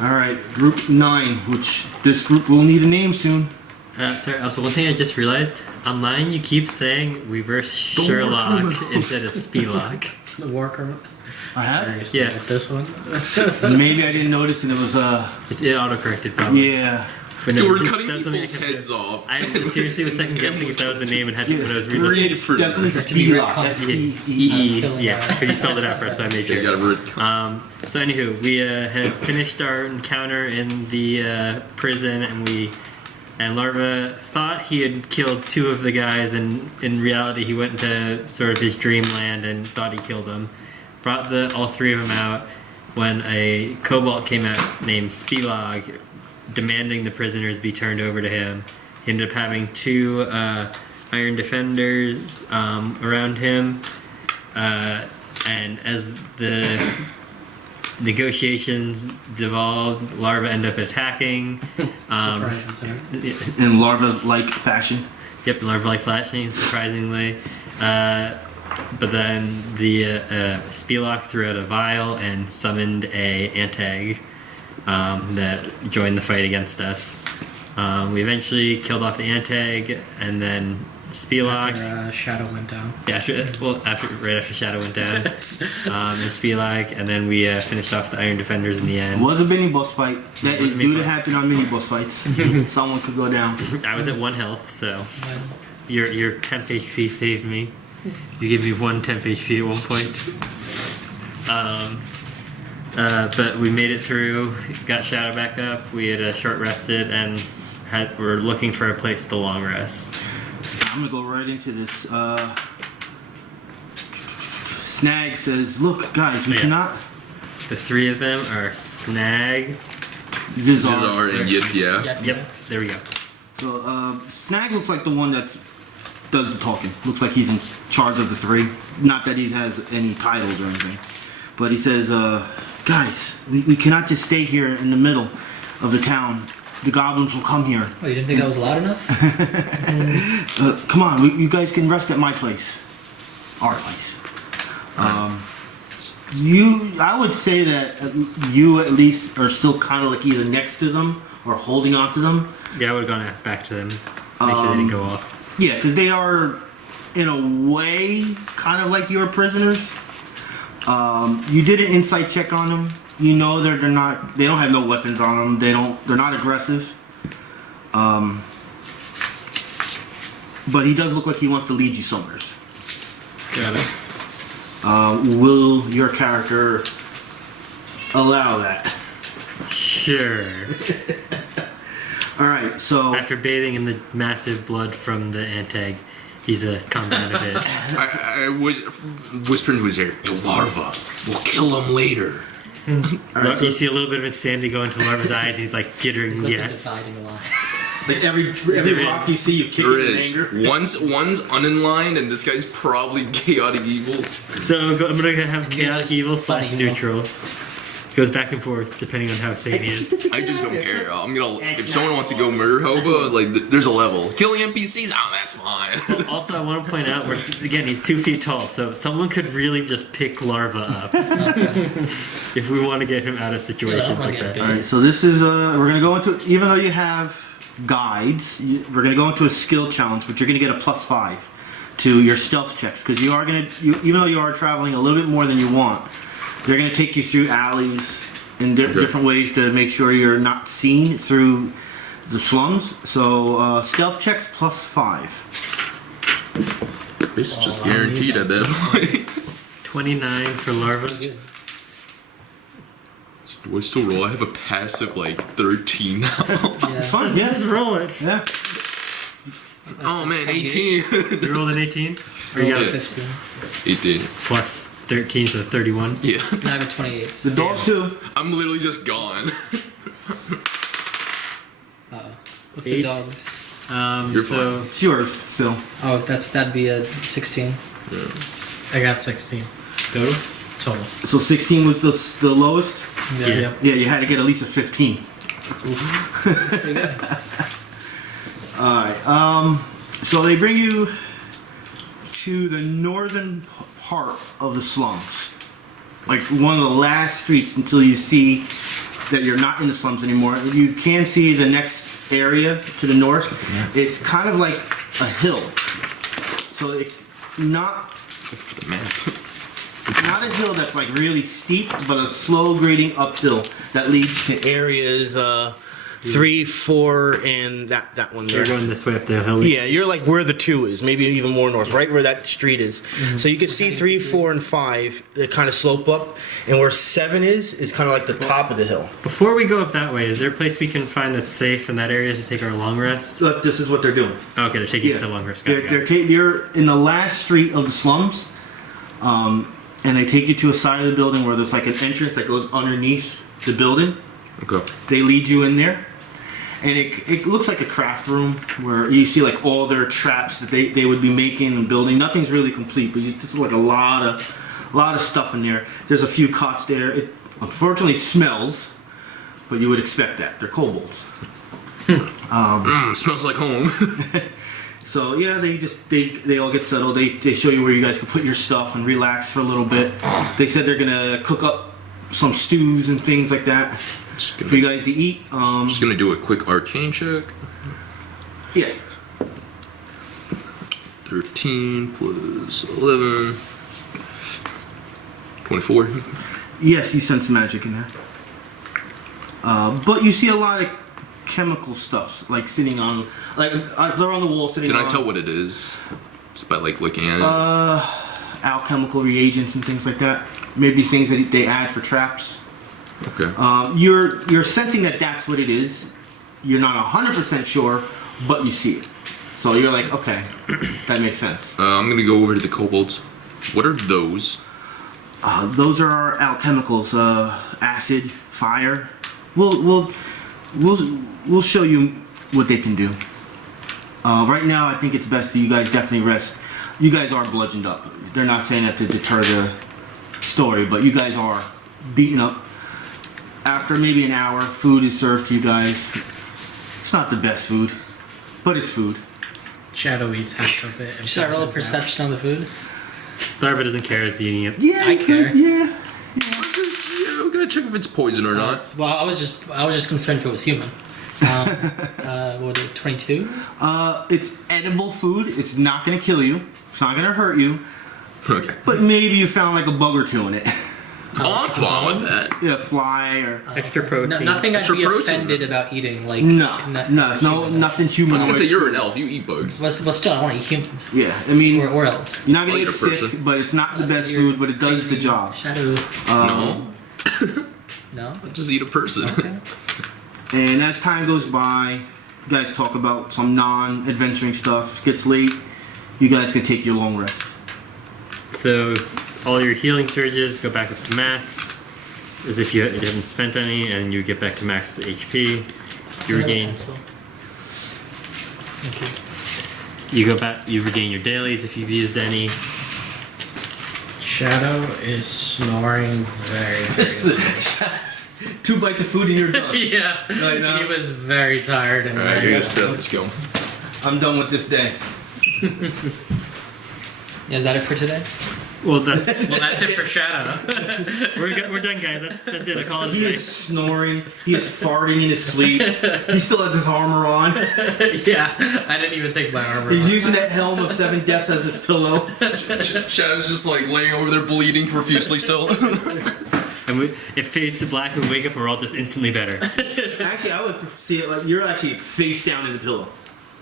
Alright, group 9, which this group will need a name soon. Sorry, also one thing I just realized, online you keep saying reverse Sherlock instead of Spellock. The war criminal. I have? Seriously, Yeah. with this one? Maybe I didn't notice and it was, It auto-corrected probably. yeah. But Dude, no, we're cutting that's something I people's kept heads off. I seriously was second guessing if that was the name and had to when I was reading Read It's for definitely Spellock. S-P-E-E. Yeah, because you spelled it out for us, so I made You sure. gotta read. So anywho, we had finished our encounter in the prison, and Larva thought he had killed 2 of the guys, and in reality he went into sort of his dreamland and thought he killed them. Brought all 3 of them out when a kobold came out named Spelog, demanding the prisoners be turned over to him. He ended up having 2 iron defenders around him, and as the negotiations devolved, Larva ended up attacking. In larva-like fashion. Yep, larva-like flashing, surprisingly. But then the Spelok threw out a vial and summoned a antag that joined the fight against us. We eventually killed off the antag, and then Spelok. After Shadow went down. Yeah, right after Shadow went down, and Spelok, and then we finished off the Iron Defenders in the end. Was a mini boss fight. That is due to happen on mini boss fights. Someone could go down. I was at 1 health, so your temp HP saved me. You gave me 1 temp HP at one point. But we made it through, got Shadow back up, we had short rested, and we're looking for a place to long rest. I'm gonna go right into this. Snag says, "Look, guys, we cannot." The 3 of them are Snag, Zizar and Yip, yeah. Yep, there we go. So Snag looks like the one that does the talking. Looks like he's in charge of the 3. Not that he has any titles or anything, but he says, "Guys, we cannot just stay here in the middle of the town. The goblins will come here. Oh, you didn't think that was loud enough? Come on, you guys can rest at my place, our place." I would say that you at least are still kind of like either next to them or holding on to them. Yeah, I would have gone back to them, make sure they didn't go off. Yeah, because they are, in a way, kind of like your prisoners. You did an insight check on them. You know they're not. They don't have no weapons on them. They're not aggressive. But he does look like he wants to lead you somewhere. Got it. Will your character allow that? Sure. All right. So After bathing in the massive blood from the antag, he's a combat of it. I was whispering to his ear, "Yo, Larva, we'll kill him later." right, You see a little bit of insanity go into Larva's eyes, and he's like jittering, He's looking yes. deciding a lot. like every There rock is. you see, you kick There it in is. anger. One's uninlined, and this guy's probably chaotic evil. So I'm gonna have chaotic just evil / funny, neutral. Goes back and forth depending on how sane he is. I just don't care. I'm gonna. If someone wants to go murder hobo, like there's a level. Killing NPCs, that's fine. Also, I want to point out, again, he's 2 feet tall, so someone could really just pick Larva up if we want to get him out of situations like that. All right, so this is we're gonna go into, even though you have guides, we're gonna go into a skill challenge, but you're gonna get a +5 to your stealth checks because you are gonna, even though you are traveling a little bit more than you want, they're gonna take you through alleys in different ways to make sure you're not seen through the slums. So stealth checks +5. This is just guaranteed at that point. 29 for Larva. Do I still roll? I have a passive like 13 now. It's fine. Let's just roll it. Yeah. Oh man, 18. You rolled an 18? Or you got Yeah. 15. 18. plus 13, so 31? Yeah. And I have a 28. The dog too. I'm literally just gone. Uh-oh. What's 8. the dogs? You're So It's yours still. Oh, that'd be a 16. I got 16 total? total. So 16 was the lowest. Yeah. Yep. Yeah, you had to get at least a 15. Pretty good. Alright, so they bring you to the northern part of the slums. Like one of the last streets until you see that you're not in the slums anymore. You can see the next area to the north. It's kind of like a hill. So it's not a hill that's like really steep, but a slow grading uphill that leads to areas 3, 4, and that one there. You're going this way up the hill. Yeah, you're like where the 2 is, maybe even more north, right where that street is. So you can see 3, 4, and 5. They kind of slope up, and where 7 is kind of like the top of the hill. Before we go up that way, is there a place we can find that's safe in that area to take our long rest? So this is what they're doing. Oh, okay, they're taking us to long rest. Got it, got it. You're in the last street of the slums, and they take you to a side of the building where there's like an entrance that goes underneath the building. Okay. They lead you in there. And it looks like a craft room where you see like all their traps that they would be making and building. Nothing's really complete, but it's like a lot of stuff in there. There's a few cots there. It unfortunately smells, but you would expect that. They're kobolds. Smells like home. So yeah, they all get settled. They show you where you guys can put your stuff and relax for a little bit. They said they're gonna cook up some stews and things like that for you guys to eat. Just gonna do a quick arcane check. Yeah. 13 plus 11. 24. Yes, you sense magic in there. But you see a lot of chemical stuff, like sitting on, like they're on the wall sitting on. Can I tell what it is? Just by like looking at it? Alchemical reagents and things like that. Maybe things that they add for traps. Okay. You're sensing that that's what it is. You're not 100% sure, but you see it. So you're like, okay, that makes sense. I'm gonna go over to the kobolds. What are those? Those are our alchemicals. Acid, fire. We'll show you what they can do. Right now, I think it's best that you guys definitely rest. You guys are bludgeoned up. They're not saying that to deter the story, but you guys are beaten up. After maybe an hour, food is served to you guys. It's not the best food, but it's food. Shadow eats half of it. And Should I roll a passes out. perception on the food? Larva doesn't care as eating it. Yeah, I you could, care. Yeah. Yeah, I'm gonna check if it's poison or not. Well, I was just concerned if it was human. What was it, 22? It's edible food. It's not gonna kill you. It's not gonna hurt you. Okay. But maybe you found like a bug or two in it. Oh, I'm fine with that. Yeah, fly or Extra protein. Nothing I'd Extra be protein. offended about eating. Like no, human. nothing I human. was gonna say you're an elf. You eat bugs. Well, still, I want to eat humans Yeah, I mean, or elves. you're not gonna I'll get eat a sick, person. but it's not the That's best what you're food, but it does the crazy job. Shadow. No. No. Just eat a person. Okay. And as time goes by, you guys talk about some non-adventuring stuff. Gets late, you guys can take your long rest. So all your healing surges go back up to max, as if you hadn't spent any, and you get back to max HP. You regain. Pencil. Thank you. You go back. You regain your dailies if you've used any. Shadow is snoring very. 2 bites of food and you're done. Yeah. Right now. He was very tired and Alright, very. you guys let's go. I'm done with this day. Yeah, is that it for today? Well, that's Well, that's it for Shadow. we're done, guys. That's it. I call it a He day. is snoring. He is farting in his sleep. He still has his armor on. Yeah, I didn't even take my armor He's off. using that helm of 7 deaths as his pillow. Shadow's just like laying over there bleeding profusely still. And it fades to black, and we wake up, and we're all just instantly better. Actually, I would see it like you're actually face down in the pillow.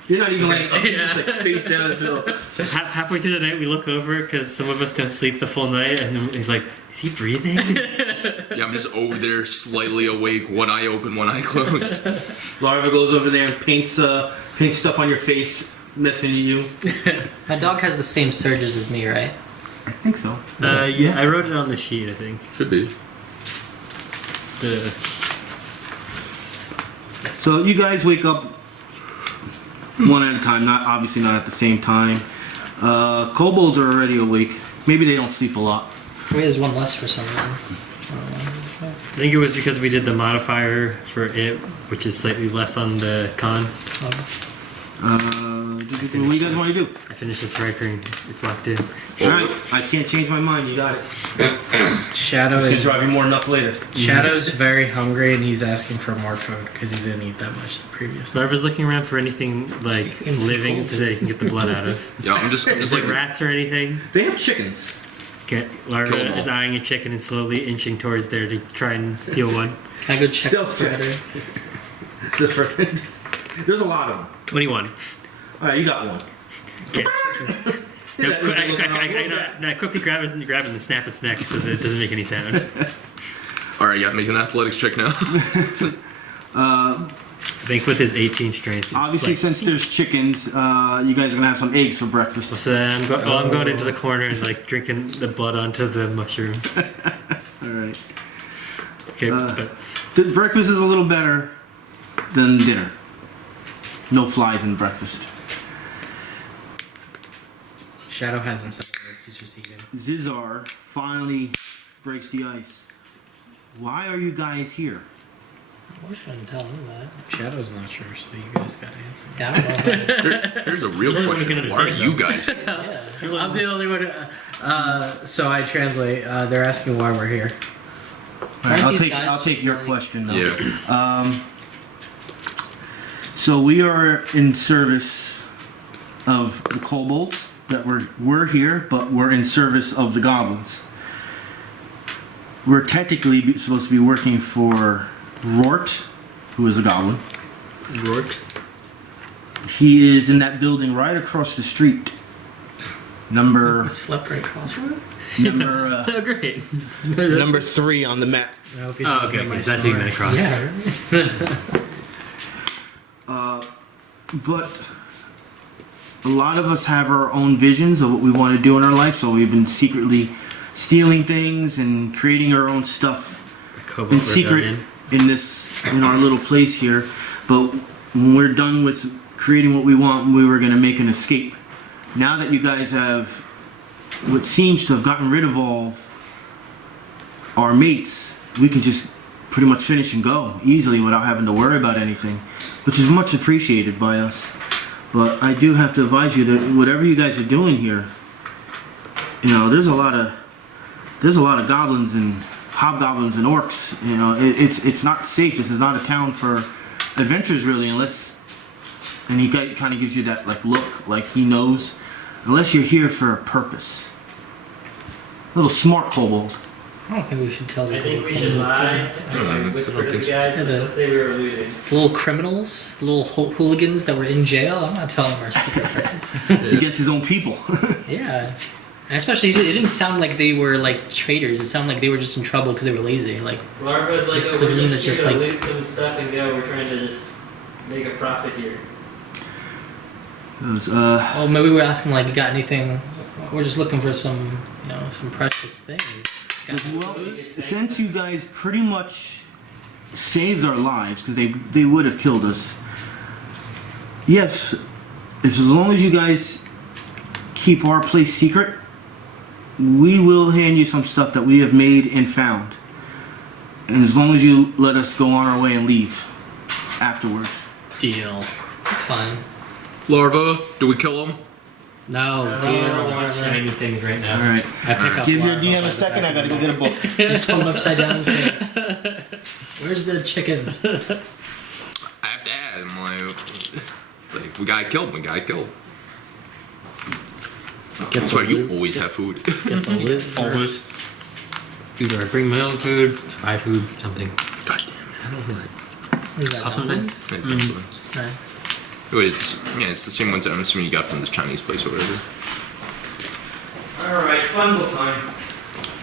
You're not even laying up. You're just like face down in the pillow. Halfway through the night, we look over because some of us don't sleep the full night, and then he's like, "Is he breathing?" Yeah, I'm just over there slightly awake, one eye open, one eye closed. Larva goes over there and paints stuff on your face, messing with you. My dog has the same surges as me, right? I think so. Yeah, I wrote it on the sheet, I think. Should be. So you guys wake up one at a time, obviously not at the same time. Kobolds are already awake. Maybe they don't sleep a lot. Wait, there's one less for some reason. I think it was because we did the modifier for it, which is slightly less on the con. Oh. What do you guys want to do? I finished the striker and it's locked in. Alright, I can't change my mind, you got it. Shadow It's gonna is drive you more nuts later. Shadow's very hungry and he's asking for more food because he didn't eat that much the previous night. Larva's looking around for anything like living that he can get the blood out of. Yeah, I'm just Is like it rats or anything? They have chickens. Okay, Kill 'em Larva all. is eyeing a chicken and slowly inching towards there to try and steal one. Can I go check Stealth check. Predator? There's a lot of them. 21. Alright, you got one. Okay. Is that what you're looking at? I quickly grab it and snap its neck so that it doesn't make any sound. all right, yeah, make an athletics check now. I think with his 18 strength. it's Obviously, like- since there's chickens, you guys are gonna have some eggs for breakfast. So I'm going into the corner and like drinking the blood onto the mushrooms. Alright. Okay, but The breakfast is a little better than dinner. No flies in breakfast. Shadow hasn't said a word. He's just eating. Zizar finally breaks the ice. Why are you guys here? I wish I didn't tell him that. Shadow's not sure, so you guys gotta answer. Yeah, I don't know. Here's a real Only one who question. can Why are understand you guys? Yeah. I'm the only one. So I translate. They're asking why we're here. Aren't I'll these take guys your just like- question though. Yeah. So we are in service of the kobolds that we're here, but we're in service of the goblins. We're technically supposed to be working for Rort, who is a goblin. Rort. He is in that building right across the street. Number Slept right across from him? number Oh, great. number 3 on the map. I hope you Oh, don't okay. hear my So that's what you snore. meant across. Yeah. But a lot of us have our own visions of what we want to do in our life, so we've been secretly stealing things and creating our own stuff Cobalt in secret Rebellion. in our little place here. But when we're done with creating what we want, we were going to make an escape. Now that you guys have what seems to have gotten rid of all our mates, we can just pretty much finish and go easily without having to worry about anything, which is much appreciated by us. But I do have to advise you that whatever you guys are doing here, you know, there's a lot of goblins and hobgoblins and orcs. You know, it's not safe. This is not a town for adventurers really, unless. And he kind of gives you that like look, like he knows, unless you're here for a purpose. Little smart kobold. I don't think we should tell the I think we little should criminals, lie and whisper to the guys. Yeah, the- Let's say we were looting. The little criminals, the little hooligans that were in jail. I'm not telling them our secret purpose. He gets his own people. Yeah. And especially, it didn't sound like they were like traitors. It sounded like they were just in trouble because they were lazy. Like, Larva's like, oh, Could we're mean just, it's just here to like- loot some stuff and go. We're trying to just make a profit here. It was, oh, maybe we're asking like, you got anything? We're just looking for some, you know, some precious things. Got any well, clothes? since you guys pretty much saved our lives, because they would have killed us. Yes, as long as you guys keep our place secret, we will hand you some stuff that we have made and found. And as long as you let us go on our way and leave afterwards. Deal. It's fine. Larva, do we kill him? No, I deal. don't want whatever. shiny things right now. Alright. I pick up. Do you Larva have a by the second? I back. gotta go get a book. Just put them upside down and say, "Where's the chickens?" I have to add. I'm like, it's like we got killed. We got killed. That's why you always have food. Get the lid first. Either I bring my own food, buy food, something. God damn Where's that? Awesome dumplings? it. It's dumplings. Nice. It's the same ones that I'm assuming you got from this Chinese place or whatever. Alright, fun book time.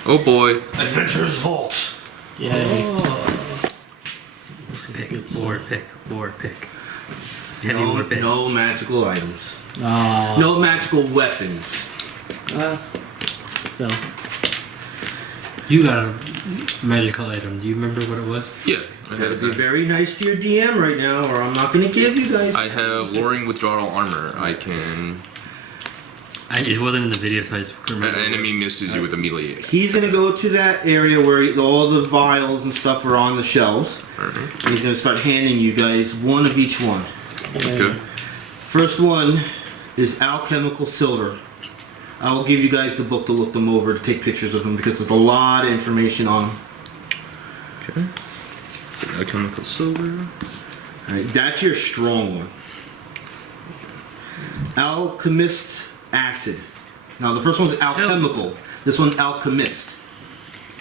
Oh boy. Adventurer's Vault. Yay. Oh. This is a good stuff. War pick. Heavy war pick. No magical items. Oh, No magical weapons. still. You got a magical item. Do you remember what it was? Yeah. I Gotta have be that. very nice to your DM right now, or I'm not gonna give you guys. I have luring withdrawal armor. I can. It wasn't in the video, so I just couldn't An remember. enemy misses you with a melee. He's gonna go to that area where all the vials and stuff are on the shelves. Alright. And he's gonna start handing you guys one of each one. Okay. First one is alchemical silver. I'll give you guys the book to look them over, to take pictures of them, because there's a lot of information on them. Okay. Alchemical silver. Alright, that's your strong one. Alchemist acid. Now the first one's alchemical. This one's alchemist.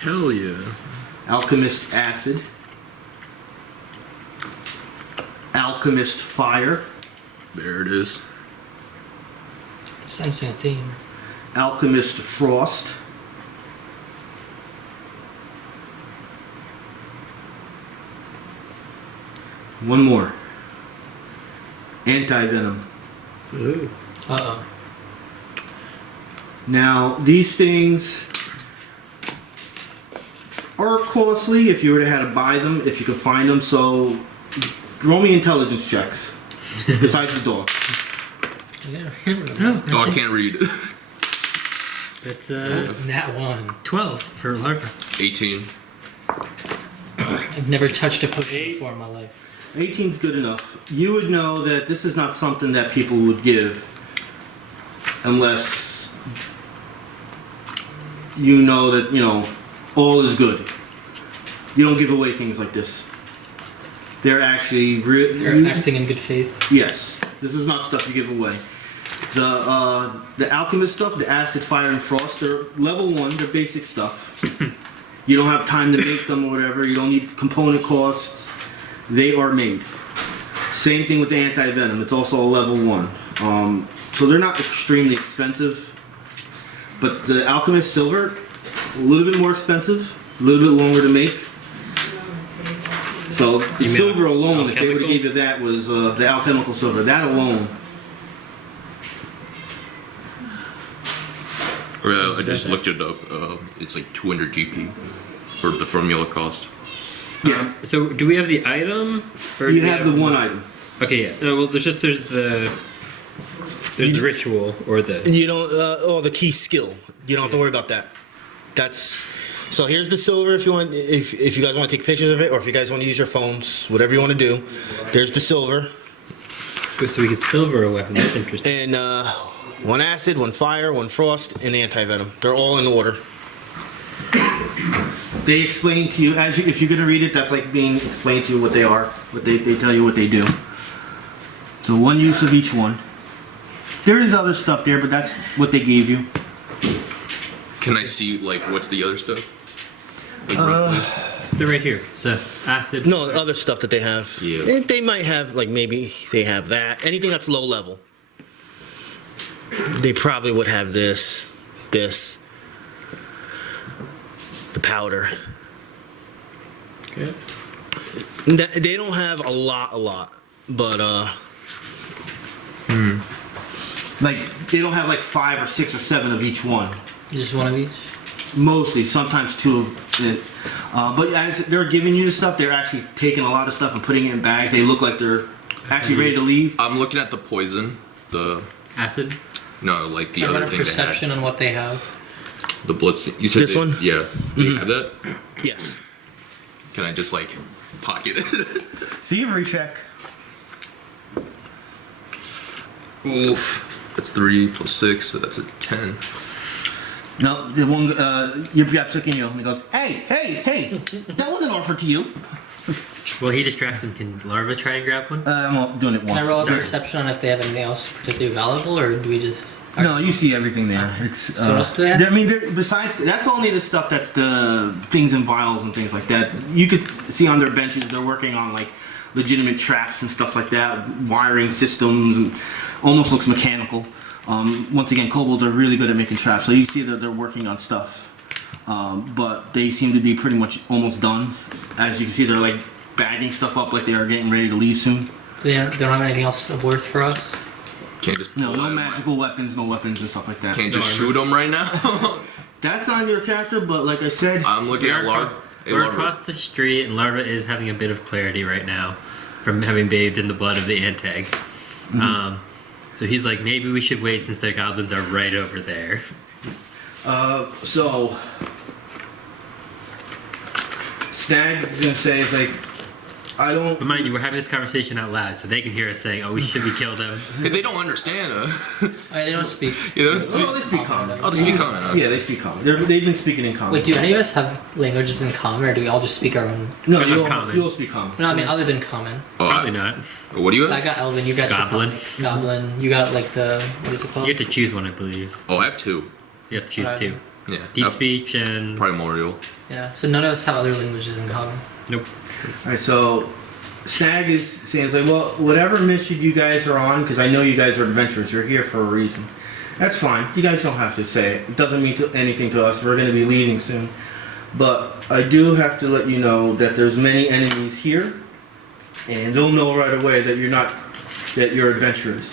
Hell yeah. Alchemist acid. Alchemist fire. There it is. Sensing a theme. Alchemist frost. One more. Anti-venom. Ooh. Uh-oh. Now, these things are costly if you were to have to buy them, if you could find them, so roll me intelligence checks. Besides the dog. I never heard of that. Dog can't read. It's Nat 1. 12 for Larva. 18. I've never touched a potion before in my life. 18's good enough. You would know that this is not something that people would give unless you know that, all is good. You don't give away things like this. They're actually... They're acting in good faith. Yes. This is not stuff you give away. The alchemist stuff, the acid, fire, and frost, they're level 1, they're basic stuff. You don't have time to make them or whatever. You don't need component costs. They are made. Same thing with the anti-venom. It's also a level 1. So they're not extremely expensive. But the alchemist silver, a little bit more expensive, a little bit longer to make. So the silver alone, if they would have gave you that, was the alchemical silver. That alone. I just looked it up. It's like 200 GP for the formula cost. Yeah. So do we have the item? Or You do we have the one item. Okay, yeah. Well, there's the ritual or the. You don't. The key skill. You don't have to worry about that. So here's the silver. If you want, if you guys want to take pictures of it, or if you guys want to use your phones, whatever you want to do. There's the silver. So we could silver a weapon. That's interesting. And one acid, one fire, one frost, and anti-venom. They're all in order. They explain to you if you're gonna read it. That's like being explained to you what they are. What they tell you what they do. So one use of each one. There is other stuff there, but that's what they gave you. Can I see, what's the other stuff? Roughly? They're right here. So acid. No, the other stuff that they have. Yeah. They might have, maybe they have that. Anything that's low level. They probably would have this, the powder. Okay. They don't have a lot, but they don't have 5 or 6 or 7 of each one. Just one of each? Mostly, sometimes 2 of it. But as they're giving you the stuff, they're actually taking a lot of stuff and putting it in bags. They look like they're actually ready to leave. I'm looking at the poison. The Acid. No, the I've other got a thing perception they had. on what they have. The blood. You said This one? Yeah. You have that? Yes. Can I just pocket it? Thievery check. Oof. That's 3 plus 6, so that's a 10. No, the one you're looking at you and he goes, hey, that wasn't offered to you. Well, he distracts him. Can Larva try and grab one? I'm doing it once. Can I roll a Darn. perception on if they have anything else particularly valuable, or do we just... No, you see everything there. It's So what else do they have? I mean, besides that's only the stuff that's the things in vials and things like that. You could see on their benches they're working on legitimate traps and stuff like that, wiring systems, and almost looks mechanical. Once again, kobolds are really good at making traps, so you see that they're working on stuff. But they seem to be pretty much almost done. As you can see, they're bagging stuff up like they are getting ready to leave soon. They don't have anything else of worth for us? Can't just No pull out magical weapons, no weapons and stuff like that. Can't just shoot them right now. That's on your character, but like I said, I'm looking at Larva. Hey, We're Larva. across the street, and Larva is having a bit of clarity right now from having bathed in the blood of the antag. So he's like, maybe we should wait since their goblins are right over there. So Snag is gonna say, it's I don't. But mind you, we're having this conversation out loud, so they can hear us saying, "Oh, we should be killed him." Hey, they don't understand us. They don't speak. Yeah, they don't speak. Well, they speak common. Oh, they speak common. Huh? Yeah, they speak common. They've been speaking in common. Wait, do any of us have languages in common, or do we all just speak our own? No, I have you'll common. speak common. No, I mean other than common. Oh, Probably not. What do you So I have? got Elven, you got Goblin. Draconic, Goblin, you got like the what is it called? You have to choose one, I believe. Oh, I have 2. You have to choose Alright. 2. Yeah. Deep speech and Primordial. Yeah. So none of us have other languages in common. nope. All right, so Snag is saying, it's like, well, whatever mission you guys are on, because I know you guys are adventurers, you're here for a reason. That's fine. You guys don't have to say it. It doesn't mean anything to us. We're going to be leaving soon. But I do have to let you know that there's many enemies here, and they'll know right away that you're adventurers.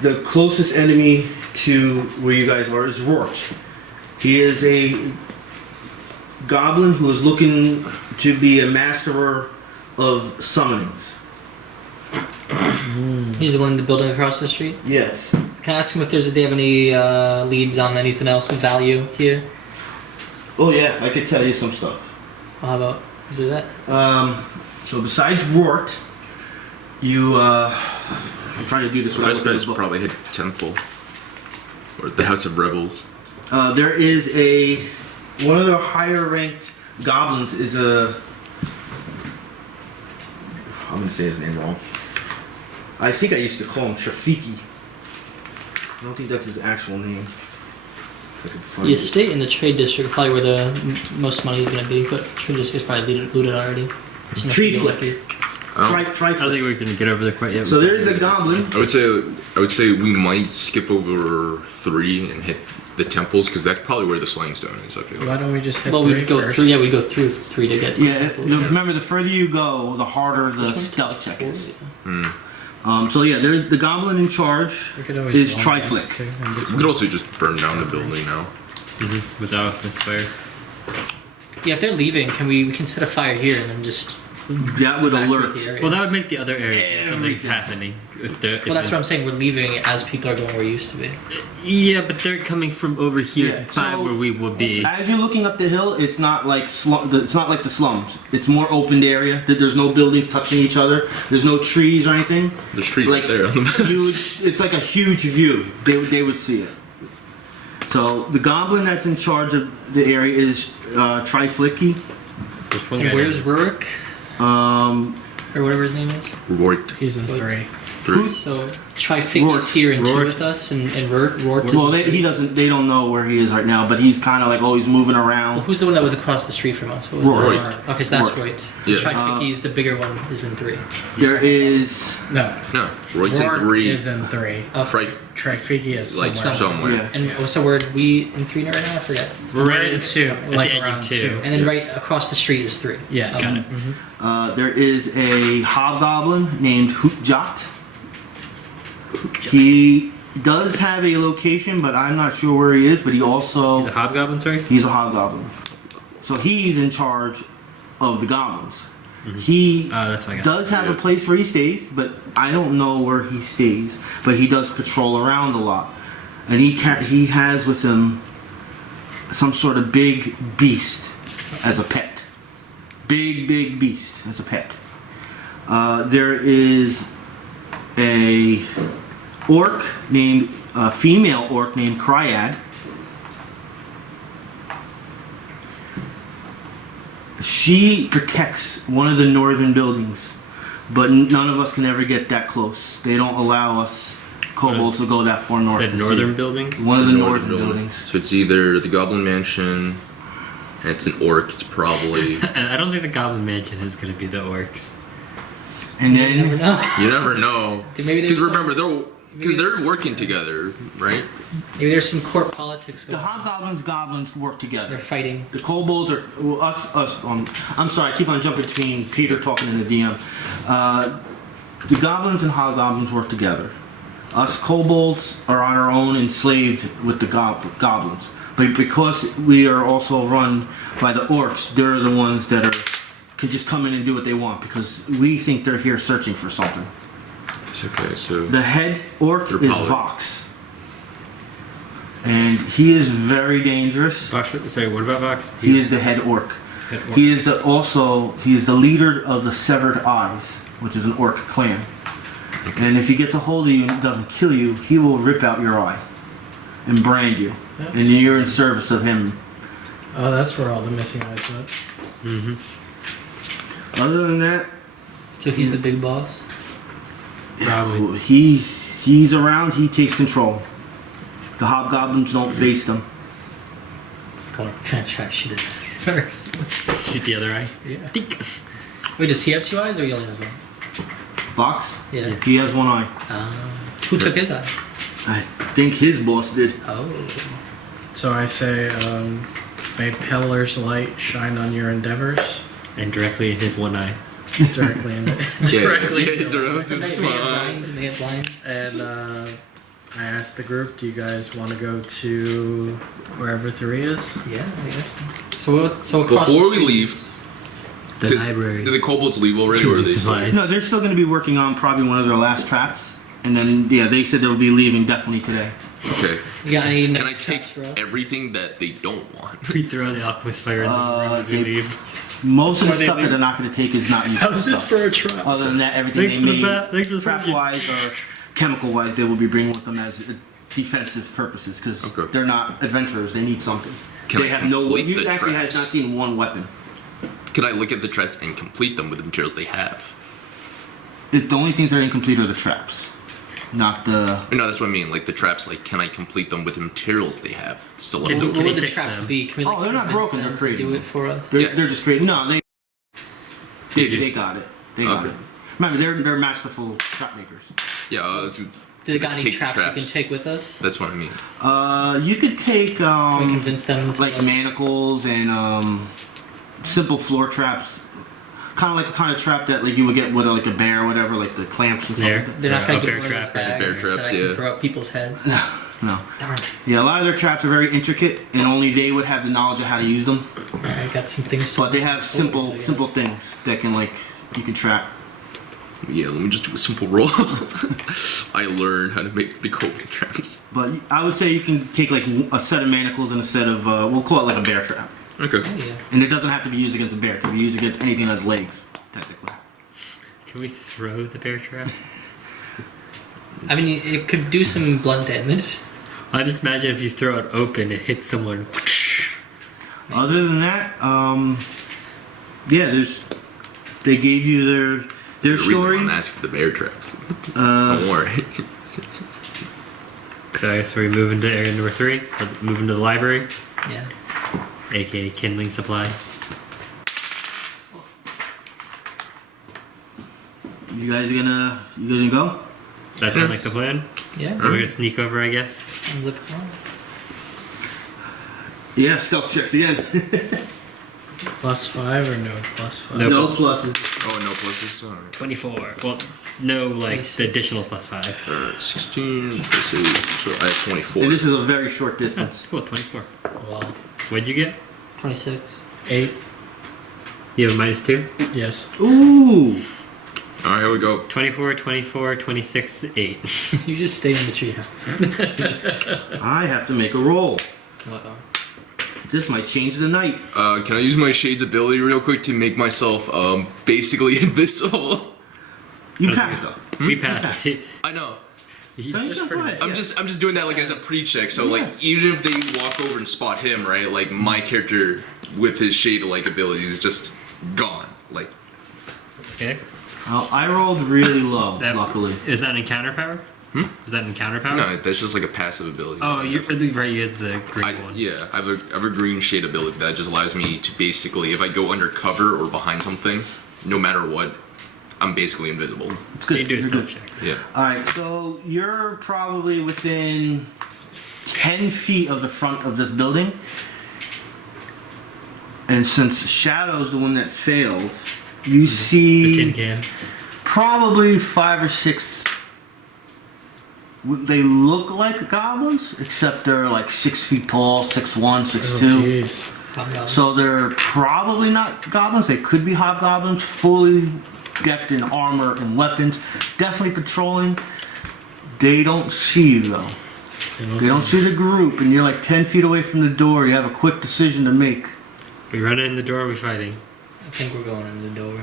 The closest enemy to where you guys are is Rort. He is a goblin who is looking to be a masterer of summonings. He's the one in the building across the street. Yes. Can I ask him if they have any leads on anything else of value here? Oh yeah, I could tell you some stuff. Well, how about is there that? So besides Rort, you I'm trying to do this So I without looking at suppose the book. probably hit Temple. Or the House of Revels. There is one of the higher ranked goblins is I'm gonna say his name wrong. I think I used to call him Trafiki. I don't think that's his actual name. If I could find The it. estate in the trade district probably where the most money is going to be, but trade district is probably looted already. So Tree must flick. be lucky. Try I don't think we're gonna get over there quite yet. So there's a goblin. I would say we might skip over 3 and hit the temples because that's probably where the slaying stone is. I feel like. Why don't we just hit Well, 3 we'd go first? through. Yeah, we'd go through 3 to get. To Yeah, remember the further you go, the harder the Which one? stealth check is. Yeah. So yeah, there's the goblin in charge. We could always is long Triflick. rest, too, and get We could also just burn down the building now. without misfire. Yeah, if they're leaving, we can set a fire here and then just That would evacuate alert. the area. Well, that would make the other area feel something's Everything. happening. Well, that's what I'm saying. We're leaving as people are going where we used to be. Yeah, but they're coming from over here Yeah, by so- where we will be. As you're looking up the hill, it's not like it's not like the slums. It's more opened area. There's no buildings touching each other. There's no trees or anything. There's trees Like right there on the map. it's like a huge view. They would see it. So the goblin that's in charge of the area is Triflicky. There's one And guy where's there. Rurik or whatever his name is? Rort. He's in 3. 3. So Trifig Rort. is here in 2 Rort. with us, and Rort is. Well, they don't know where he is right now, but he's kind of like always moving Well, around. who's the one that was across the street from us? What was Roy. that? Okay, so that's Roy. right. Yeah. Trifig is the bigger one. Is in 3. There is No. No, Roy's in Rort 3. is in 3. Okay. Trifigi is Like somewhere. somewhere. yeah. And so we're we in 3 right now? I forget. We're Right right in 2. at Like the edge around of 2. 2. And then right across the street is 3. Yes. Got it. There is a hobgoblin named Hootjot. He does have a location, but I'm not sure where he is. But He's a hobgoblin, sorry? he's a hobgoblin. So he's in charge of the goblins. He That's what I got. does have a place where he stays, but I don't know where he stays. But he does patrol around a lot, and he has with him some sort of big beast as a pet. Big beast as a pet. There is a female orc named Cryad. She protects one of the northern buildings, but none of us can ever get that close. They don't allow us kobolds to go that far north. Said to northern see. buildings? One of the Northern northern building. buildings. So it's either the Goblin Mansion, and it's an orc. It's probably. And I don't think the Goblin Mansion is going to be the orcs. And You never then know. You never know. Maybe there's Because some- remember, maybe they're there's- working together, right? Maybe there's some court politics the going on. goblins work together. They're fighting. The kobolds are us. I'm sorry, I keep on jumping between Peter talking and the DM. The goblins and hobgoblins work together. Us kobolds are on our own, enslaved with the goblins. But because we are also run by the orcs, they're the ones that can just come in and do what they want because we think they're here searching for something. Okay, so The head orc They're is Paladin. Vox, and he is very dangerous. Vox, sorry, what about Vox? He is the head orc. He is the leader of the Severed Eyes, which is an orc clan. And if he gets a hold of you and doesn't kill you, he will rip out your eye and brand you. That's and you're in service of him. Oh, that's where all the missing eyes went. Other than that, So he's the big boss. Probably. he's around. He takes control. The hobgoblins don't face them. Gonna try to shoot it first. Shoot the other eye. Yeah. Dink. Wait, does he have 2 eyes or he only has 1? Box. Yeah. He has one eye. Who took his eye? I think his boss did. Oh. So I say, may Pillar's light shine on your endeavors. And directly in his one eye. Directly in Directly. May it blind. And I asked the group, do you guys want to go to wherever 3 is? Yeah, I guess. So across Before the we street- leave, The 'cause library. did the kobolds leave already, or are they still? Supplies. No, they're still going to be working on probably one of their last traps, and then they said they'll be leaving definitely today. Okay. You got any Can I nice take traps for us? everything that they don't want? We throw the alchemist fire in the room as we they- leave. Most of the Why they stuff that leave? they're not going to take is not useful How's this stuff. for a trap? Other than that, everything Thanks they for the made, thanks for the trap-wise or chemical-wise, they will be bringing with them as defensive purposes because Okay. they're not adventurers. They need something. Can they I have no. complete You the actually have traps? not seen one weapon. Can I look at the traps and complete them with the materials they have? The only things that are incomplete are the traps, not the. No, that's what I mean. Like the traps, like can I complete them with the materials they have still left Can What you- over? would the fix traps them? be? Can we, like, Oh, they're not convince broken, them they're to creating do it them. for us? They're, Yeah. they're just great. No, they just- got it. They got Okay. it. Remember, they're masterful trap makers. Yeah, Do they got any take the traps we can take with us? That's what I mean. You could take Can we convince them to like manacles and simple floor traps. Kind of like a kind of trap that like you would get with like a bear or whatever, like the clamps. and Snare. stuff. They're not going A to bear give me one of trap. those bags Bear traps, that I can yeah. throw at people's heads. No. Darn. Yeah, a lot of their traps are very intricate, and only they would have the knowledge of how to use them. I got some things. But they have simple yeah. simple things that can like you can trap. Yeah, let me just do a simple roll. I learned how to make the kobold traps. But I would say you can take like a set of manacles and a set of we'll call it like a bear trap, Okay. Oh, yeah. and it doesn't have to be used against a bear. It can be used against anything that has legs, technically. Can we throw the bear trap? I mean, it could do some blunt damage. I just imagine if you throw it open, it hits someone. Other than that, yeah, they gave you their The reason story. why I'm asking for the bear traps. Don't worry. So I guess we're moving to area number 3, or moving to the library, Yeah. aka kindling supply. You guys gonna go? That sounds like the plan. Yeah. We're gonna sneak over, I guess. I'm looking for Yeah, stealth checks again. +5 or no +5? No. No pluses. Oh, no pluses. Alright. 24. Well, no, like the additional +5. 16 plus 8, so I have 24. And this is a very short distance. Cool, 24. Well, What'd you get? 26. 8. You have a -2? Yes. Ooh. Alright, here we go. 24, 24, 26, 8. You just stay in the treehouse. I have to make a roll. Uh-oh. This might change the night. Can I use my Shade's ability real quick to make myself basically invisible? You Okay. passed up. We passed it. I know. That's just pretty I'm just doing that like as a pre-check. So like even if they walk over and spot him, right? Like my character with his shade like abilities is just gone. Like Okay. I rolled really low, That- luckily. Is that an encounter power? Is that an encounter power? no, that's just like a passive ability. Oh, you're right. You use the green one. Yeah, I have a green shade ability that just allows me to basically, if I go under cover or behind something, no matter what, I'm basically invisible. It's good. You do a You're stealth good. check. Yeah. Alright, so you're probably within 10 feet of the front of this building. And since Shadow's the one that failed, you The tin see can. probably 5 or 6. They look like goblins, except they're like 6 feet tall, 6'1", 6'2". Jeez. Hobgoblin. So they're probably not goblins. They could be hobgoblins, fully decked in armor and weapons. Definitely patrolling. They don't see you though. They don't see the group, and you're like 10 feet away from the door. You have a quick decision to make. We running in the door. Or we fighting? I think we're going in the door.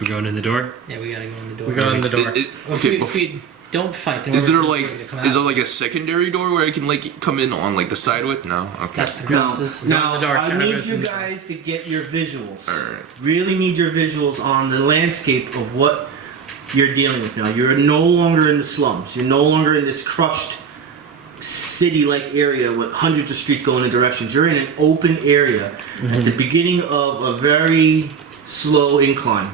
We're going in the door. Yeah, we gotta go in the door. We go in the door. If we don't fight, then Is we're there gonna like come out. is there like a secondary door where I can like come in on like the side with? No. Okay. That's the Now, closest. now the door, I Shadow need goes you in the guys to get your visuals. Alright. Really need your visuals on the landscape of what you're dealing with now. You're no longer in the slums. You're no longer in this crushed city-like area with hundreds of streets going in directions. You're in an open area at the beginning of a very slow incline.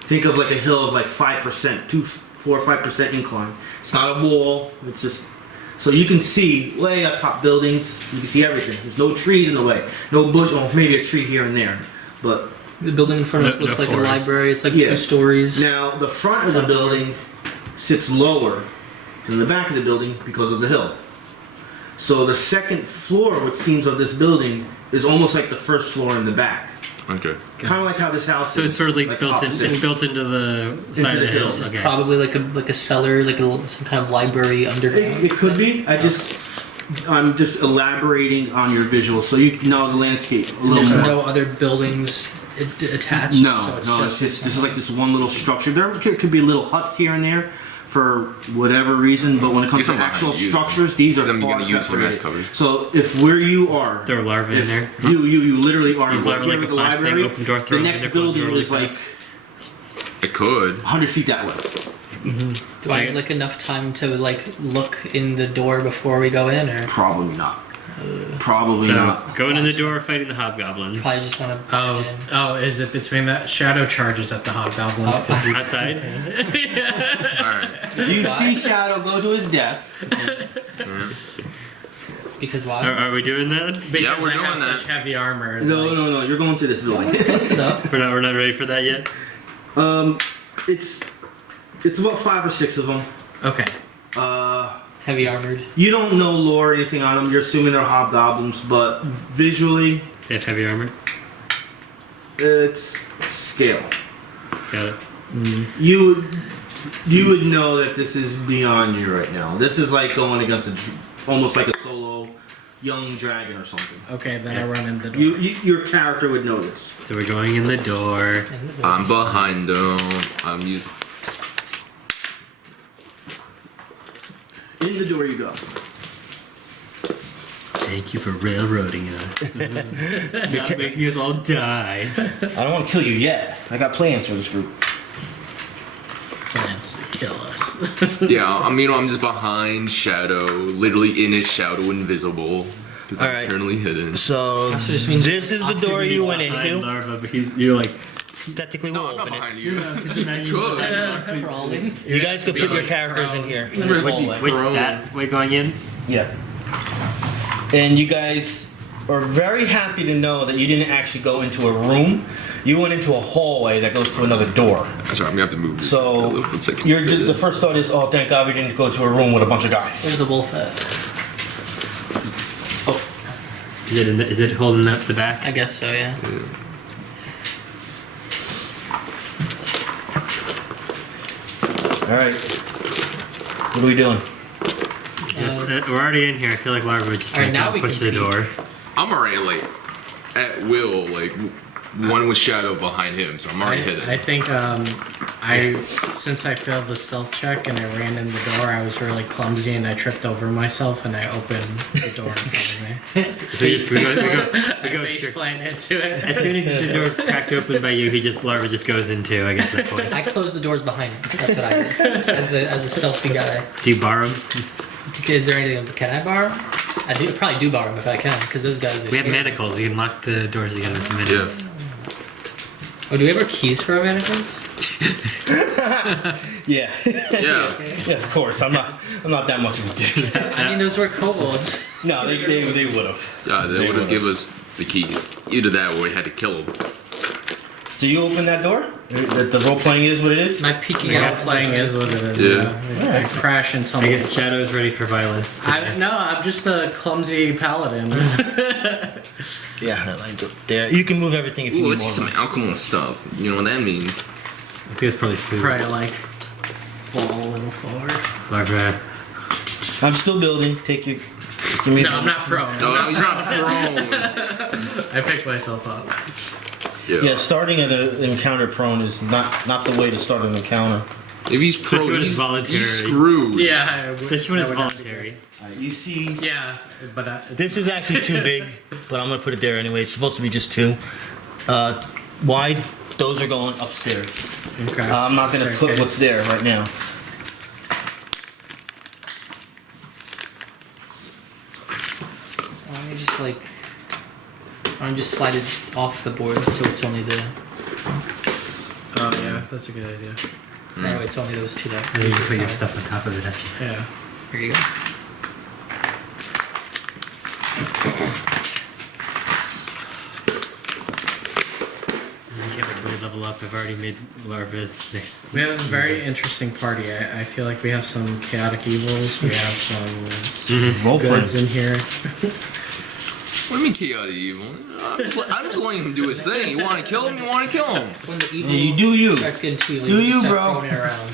Think of like a hill of like 5%, 4 or 5% incline. It's not a wall. It's just so you can see way up top buildings. You can see everything. There's no trees in the way. No bush. Well, maybe a tree here and there, but The building in front of us No looks like forest. a library. It's like Yeah. 2 stories. now the front of the building sits lower than the back of the building because of the hill. So the second floor, what seems of this building, is almost like the first floor in the back. Okay. Kind of like how this house So is. it's sort of like built in. opposite. It's built into the side of the the hill. hills. It's Okay. probably like a cellar, like some kind of library underground. It could be. I'm just elaborating on your visuals so you know the landscape a And little there's more. no other buildings attached. No, so it's no, just it's just this is like this one little structure. There could be little huts here and there for whatever reason, but when it comes He's to behind actual you. structures, these are I'm far gonna use him as separated. cover. So if where you are, Throw a larva in if there. you literally are Use right larva here like with a the flashbang, library. open door, throw The it in next there, close the building door is really like fast. I could. 100 feet that way. Do I have like enough time to like look in the door before we go in, or Probably not. Probably So not. going in the door, fighting the hobgoblins. probably just want to barge in? Is it between that shadow charges at the hobgoblins? Oh. 'Cause Outside. Alright. You see Shadow go to his death. Because why? Are we doing that? because we're I doing have that. such heavy armor. No. You're going to this building. Close enough. We're not ready for that yet. It's about 5 or 6 of them. Okay. Heavy armored. You don't know lore or anything on them. You're assuming they're hobgoblins, but visually, They have heavy armor. it's scale. Got it. You would know that this is beyond you right now. This is like going against almost like a solo young dragon or something. Okay, then I run in the door. Your character would know this. So we're going in the door. In the door. I'm behind them. In the door you go. Thank you for railroading us. Not making us all die. I don't want to kill you yet. I got plans for this group. Plans to kill us. Yeah, I'm just behind Shadow, literally in his shadow, invisible, because I'm Alright. currently hidden. So Also just means this is the door you went Behind into. Larva, but you're like, Technically, No, we'll I'm not open it. behind you. because imagine you Good. crawling. You guys could put your like characters in here. In Wait, this wait, hallway. Wait, Bro. that way going in? Yeah. And you guys are very happy to know that you didn't actually go into a room. You went into a hallway that goes to another door. Sorry, I'm gonna have to move. So It's like the first thought is, oh, thank God we didn't go to a room with a bunch of guys. Where's the wolf at? Is it holding up the back? I guess so, yeah. All right. What are we doing? Yes, we're already in here. I feel like Larva would just Alright, like now to we push can the peek. door. I'm already like at will, like one with Shadow behind him, so I'm already hidden. I think since I failed the stealth check and I ran in the door, I was really clumsy and I tripped over myself and I opened the door in front of me. So we go Face straight. plant into it. As soon as the door's cracked open by you, Larva just goes into, I guess, that point. I close the doors behind me. That's what I did. As a stealthy guy. Do you borrow 'em? Is there anything? Can I borrow? I probably do borrow them if I can, because those guys are. We have scary. manacles. We can lock the doors together with the manacles. Oh, do we have our keys for our manacles? Yeah. Yeah. Yeah, of course. I'm not that much of a dick. I mean, those were kobolds. No, they would have. Yeah, they would would've. have give us the keys. Either that or we had to kill him. So you open that door? The role playing is what it is? My peeking Yeah, out playing is what it is. Yeah. I crash into I guess Shadow's ready for violence. I'm just a clumsy paladin. Yeah, that line's up there. You can move everything if you Ooh, need let's see more. some alcohol stuff. You know what that means? I think it's probably food. Probably like fall a little forward. Larva. I'm still building. Take your Give me No, I'm not prone. No, he's not prone. I picked myself up. Yeah, starting at an encounter prone is not the way to start an encounter. If he's Especially prone, when it's he's voluntary. screwed. Yeah, Especially when it's voluntary. Alright, you see, Yeah, but this is actually too big, but I'm gonna put it there anyway. It's supposed to be just 2 wide. Those are going upstairs. okay. I'm not gonna put what's there right now. Why don't you just like? Why don't you just slide it off the board so it's only the? Oh yeah, that's a good idea. That way it's only those 2 that. And you can put your stuff on top of it after. Yeah. Here you go. You can't wait till we level up. I've already made Larva's next. We have a very interesting party. I feel like we have some chaotic evils. We have some Role goods in here. What do you mean chaotic evil? I'm just letting him do his thing. You want to kill him? You want to kill him. When the evil Yeah, you do you. starts getting too late, Do you, start bro? throwing it around.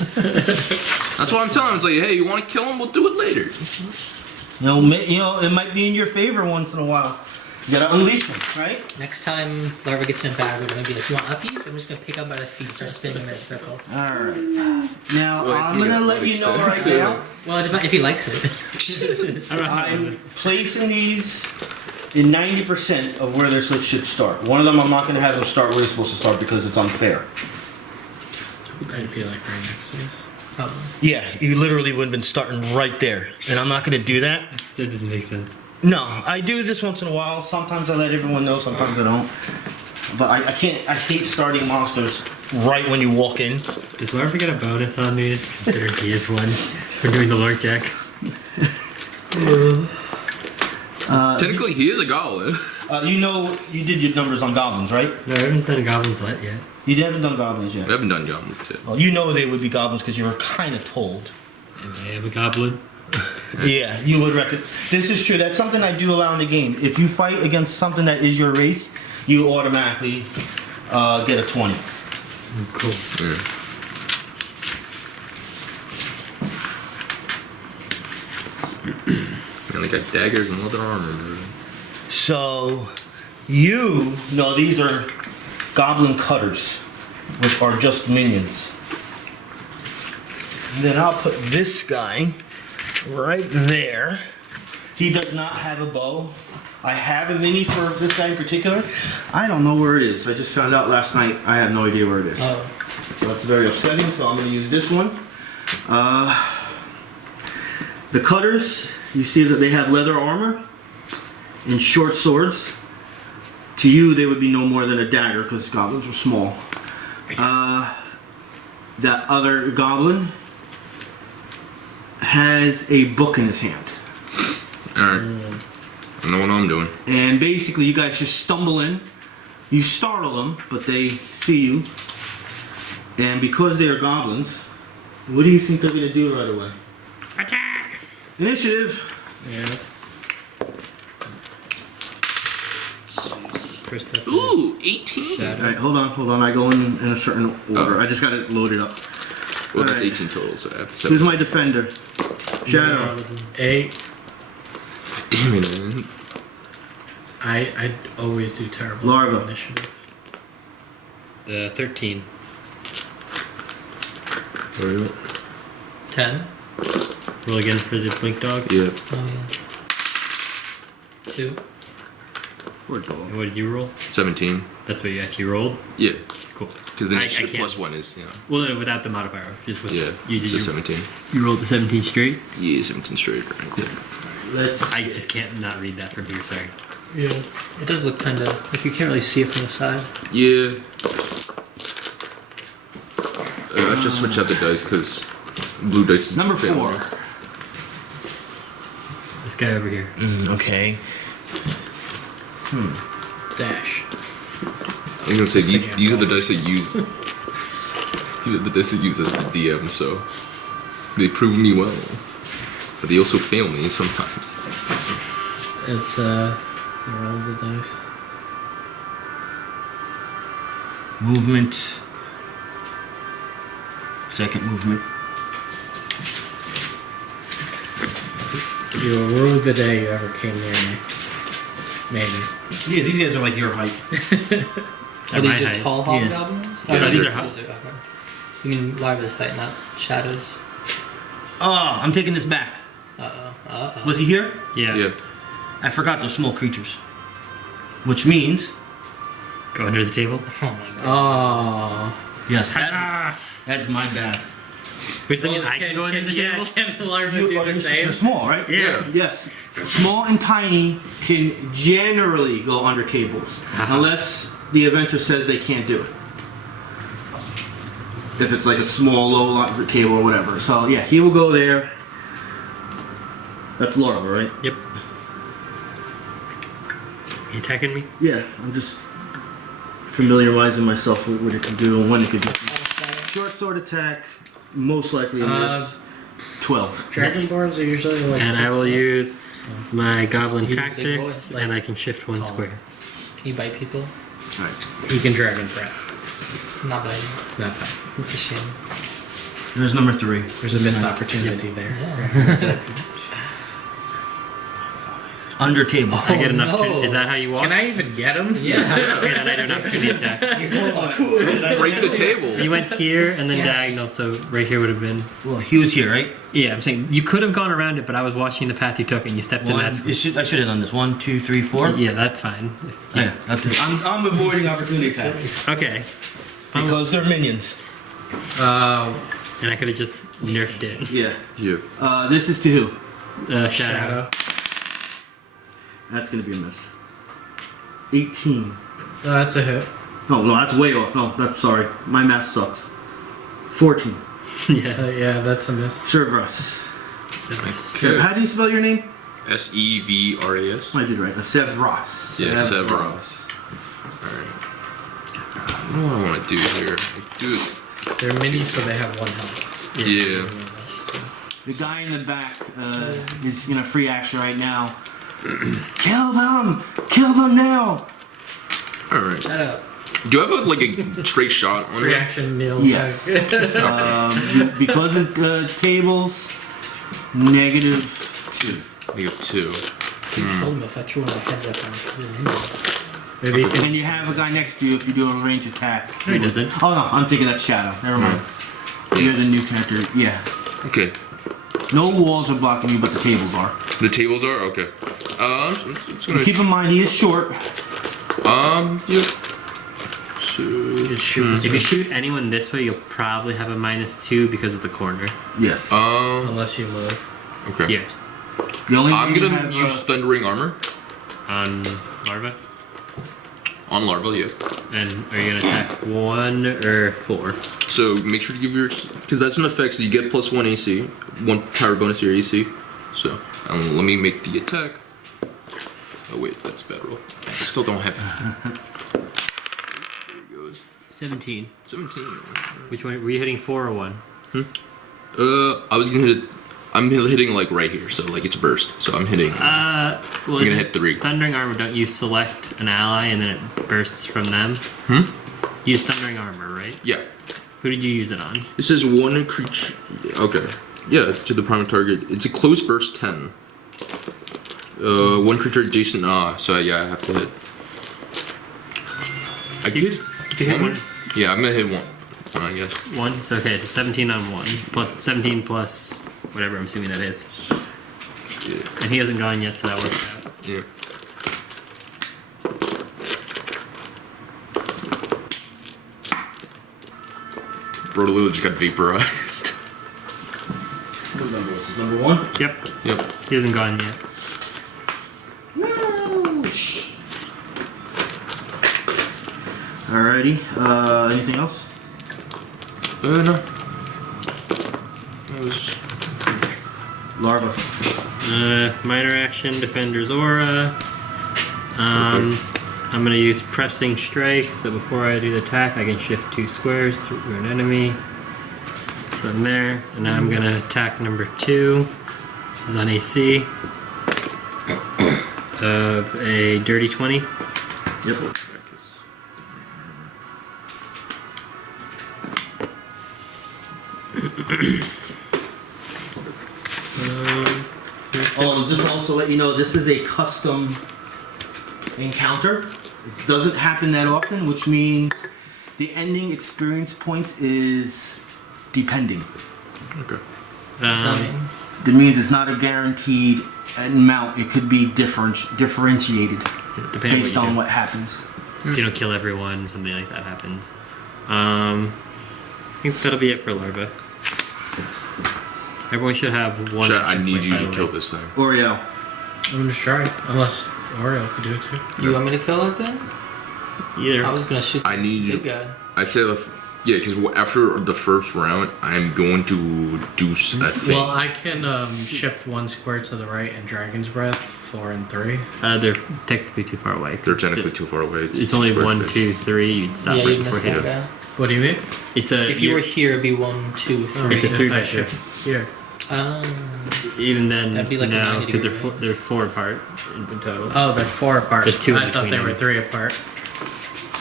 That's what I'm telling him. It's like, hey, you want to kill him? We'll do it later. You know, it might be in your favor once in a while. You gotta unleash them, right? Next time Larva gets in a bag, we're gonna be like, "You want uppies?" I'm just gonna pick up by the feet, start spinning in a circle. All right. Now Well, I'm you gonna got let you know like right that. now. Well, if he likes it. I don't know how I'm placing these in 90% of where they should start. One of them I'm not gonna have them start where they're supposed to start because it's unfair. I'd be like right next to us. Probably. Yeah, you literally would have been starting right there, and I'm not gonna do that. That doesn't make sense. No, I do this once in a while. Sometimes I let everyone know, sometimes I don't. But I can't. I hate starting monsters right when you walk in. Does Larva get a bonus on these, considering he is one for doing the Lord check? Technically, he is a goblin. You know, you did your numbers on goblins, right? No, I haven't done Goblin's Let yet. You haven't done goblins yet. We haven't done goblins yet. Well, you know they would be goblins because you were kind of told. And I am a Goblin. Yeah, you would reckon. This is true. That's something I do allow in the game. If you fight against something that is your race, you automatically get a 20. Cool. Yeah. And they got daggers and leather armor. So, you know these are goblin cutters, which are just minions. And then I'll put this guy right there. He does not have a bow. I have a mini for this guy in particular. I don't know where it is. I just found out last night. I have no idea where it is. Oh. So it's very upsetting, so I'm going to use this one. The cutters, you see that they have leather armor and short swords. To you, they would be no more than a dagger because goblins are small. That other goblin has a book in his hand. Alright. I know what I'm doing. And basically, you guys just stumble in. You startle them, but they see you. And because they are goblins, what do you think they're going to do right away? Attack! Initiative! Yeah. First up. Ooh, 18. Alright, hold on. I go in a certain order. Oh. I just got it loaded up. Well, that's Alright. 18 total, so I have Who's 7. my defender? Shadow. 8. Damn it, man. I always do terrible. Larva. Initiative. 13. What are you 10. Roll again for the blink dog. Yeah. Oh yeah. 2. Poor dog. And what did you roll? 17. That's what you actually rolled? Yeah. Cool. Because the I initiative can't. plus 1 is, you know. Well, without the modifier. Just with Yeah. you did It's a your, 17. you rolled the 17 straight? Yeah, 17 straight. Right? Cool. Let's. I just can't not read that from here, sorry. Yeah. It does look kind of like you can't really see it from the side. Yeah. I just switch out the dice because blue dice is Number failing. 4. This guy over here. Okay. Dash. I'm gonna say thinking these are the dice I use. These are the dice I use as the DM, so they prove me well, but they also fail me sometimes. It's the roll of the dice. Movement. Second movement. You will rue the day you ever came near me. Maybe. Yeah, these guys are like your height. Are these my your height. tall hobgoblins? Yeah, no, these are are okay. You mean Larva's height, not Shadow's? Oh, I'm taking this back. Uh-oh. Was he here? Yeah. Yeah. I forgot they're small creatures. Which means, Go under the table. Oh my god. Oh. yes, Ah! that's my bad. Wait, does that mean I can go under the table? Can Larva do the You're same? small, right? Yeah. Yes. Small and tiny can generally go under tables, unless the adventure says they can't do it. If it's like a small, low table or whatever. So yeah, he will go there. That's Larva, right? Yep. You attacking me? Yeah, I'm just familiarizing myself with what it can do and when it can do. Short sword attack, most likely a miss. 12. Dragonborns are usually like. And I will use my goblin He's a big tactics, boy. and I can shift one Tall. square. Can you bite people? Alright. He can dragon breath. Not biting. Not that. It's a shame. There's number 3. There's a missed opportunity there. Yeah. Under table. I get an no. opportunity. Is that how you walk? Can I even get him? Yeah. Okay, then I do an opportunity attack. Break the table. You went here and then Yeah. diagonal, so right here would have been. Well, he was here, right? Yeah, I'm saying you could have gone around it, but I was watching the path you took, and you stepped in that. I should have done this. 1, 2, 3, 4. Yeah, that's fine. Yeah, I'm avoiding opportunity attacks Okay, because they're minions. and I could have just nerfed it. Yeah. Yeah. This is to who? Shadow. Shadow. That's gonna be a miss. 18. Oh, that's a hit. No, that's way off. No, that's sorry. My math sucks. 14. Yeah. Yeah, that's a miss. Sevras. Okay. How do you spell your name? Sevras. I did right. Sevras. Yeah, Sevras. Alright. What do I want to do here? They're mini, so they have 1 health. Yeah. The guy in the back is in a free action right now. Kill them! Kill them now! Alright. Shut up. Do I have a straight shot on it? Reaction Neil. Yes. Because of tables, -2. I got 2. You told him if I threw one of my heads up on him, he's an idiot. Maybe And then you have a guy next to you if you do a range attack. No, he doesn't. Oh no, I'm thinking that's Shadow. Never mind. You're the new character. Yeah. Okay. No walls are blocking you, but the tables are. The tables are? Okay. I'm just gonna. Keep in mind he is short. Yep. If you shoot anyone this way, you'll probably have a -2 because of the corner. Yes. unless you move. Okay. Yeah. The only I'm thing you gonna have, use Thundering Armor On Larva. on Larva, yeah. And are you gonna attack 1 or 4? So make sure to give your. Because that's an effect, so you get +1 AC. 1 power bonus to your AC. So, let me make the attack. Oh, wait, that's bad roll. I still don't have. There it goes. 17. 17. Which one? Were you hitting 4 or 1? I was gonna hit. I'm hitting like right here, so like it's burst. So I'm hitting. Well, I'm gonna isn't hit 3. Thundering Armor, don't you select an ally and then it bursts from them? Use Thundering Armor, right? Yeah. Who did you use it on? It says 1 creature. Okay. Yeah, to the primary target. It's a close burst 10. 1 creature adjacent. So yeah, I have to hit. I could hit 1. Yeah, I'm gonna hit 1. I guess. 1? So, okay, so 17 on 1. Plus 17 plus whatever I'm assuming that is. Yeah. And he hasn't gone yet, so that works out. Yeah. Brodaloo just got vaporized. What number was this? Number 1? Yep. Yep. He hasn't gone yet. Alrighty. Anything else? No. That was. Larva. Minor action, Defender's Aura. I'm gonna use Pressing Strike, so before I do the attack, I can shift 2 squares through an enemy. So I'm there, and now I'm gonna attack number 2. This is on AC. Of a dirty 20. Yep. Let's Oh, just also let you know, this is a custom encounter. It doesn't happen that often, which means the ending experience points is depending. Okay. That means it's not a guaranteed amount. It could be differentiated Depending based on what happens. If you don't kill everyone, something like that happens. I think that'll be it for Larva. Everyone should have one. Chat, I action need point, you by to the kill way. this thing. Auriel. I'm gonna try. Unless Auriel could do it too. You want me to kill that thing? Either. I was gonna shoot I need the you. big guy. I said, yeah, because after the first round, I'm going to do a thing. Well, I can shift one square to the right in Dragon's Breath, 4 and 3. They're technically too far away. They're technically too far away. It's only square 1, space. 2, 3. You'd stop Yeah, right you'd before miss hit that him. guy. What do you mean? It's a. If you were here, it'd be 1, 2, 3. It's a If 3 I by shift. shift here. Even then, That'd be like a no, 90 because degree. they're 4 apart in total. Oh, they're 4 apart. There's 2 in I thought they between were them. 3 apart.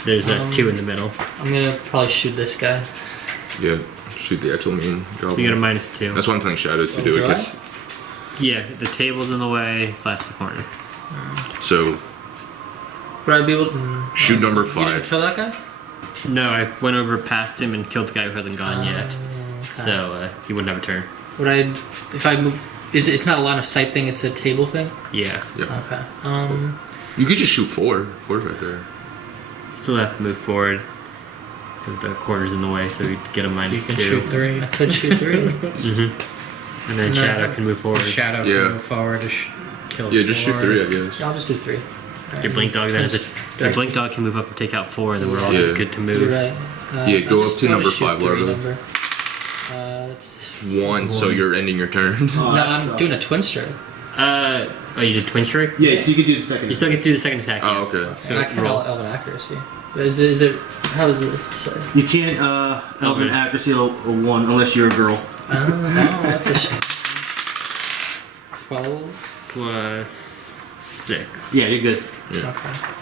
There's 2 in the middle. I'm gonna probably shoot this guy. Yeah, shoot the actual main So goblin. you get a -2. That's why I'm telling Shadow to Oh, do it. do I? 'Cause- Yeah, the table's in the way / the corner. so Would I be able to... shoot number You didn't 5. kill that guy? No, I went over past him and killed the guy who hasn't gone yet. Okay. So he wouldn't have a turn. Would I... If I move... It's not a line of sight thing, it's a table thing? Yeah. Yeah. Okay. You could just shoot 4. 4's right there. Still have to move forward because the corner's in the way, so we'd get a You -2. can shoot 3. I could shoot 3. And then No. Shadow can move forward. Shadow Yeah. can move forward to kill Yeah, just shoot 4. 3, I guess. I'll just do 3. Your blink dog then is a your blink dog can move up and take out 4, and then we're all Yeah. just good to You're move. right. Yeah, go I'll up to I'll number shoot 5, 3 Larva. number. That's... 1, so you're ending your turn. Oh, No, that I'm sucks. doing a twin strike. Oh, you did twin strike? Yeah, so you could do the second. You still get to do the second attack. Oh, yes. okay. So and I can roll. Elven accuracy. Is it... How does it say? You can't Elven accuracy a 1 unless you're a girl. Oh, that's a shame. 12. Plus 6. Yeah, you're good. Okay.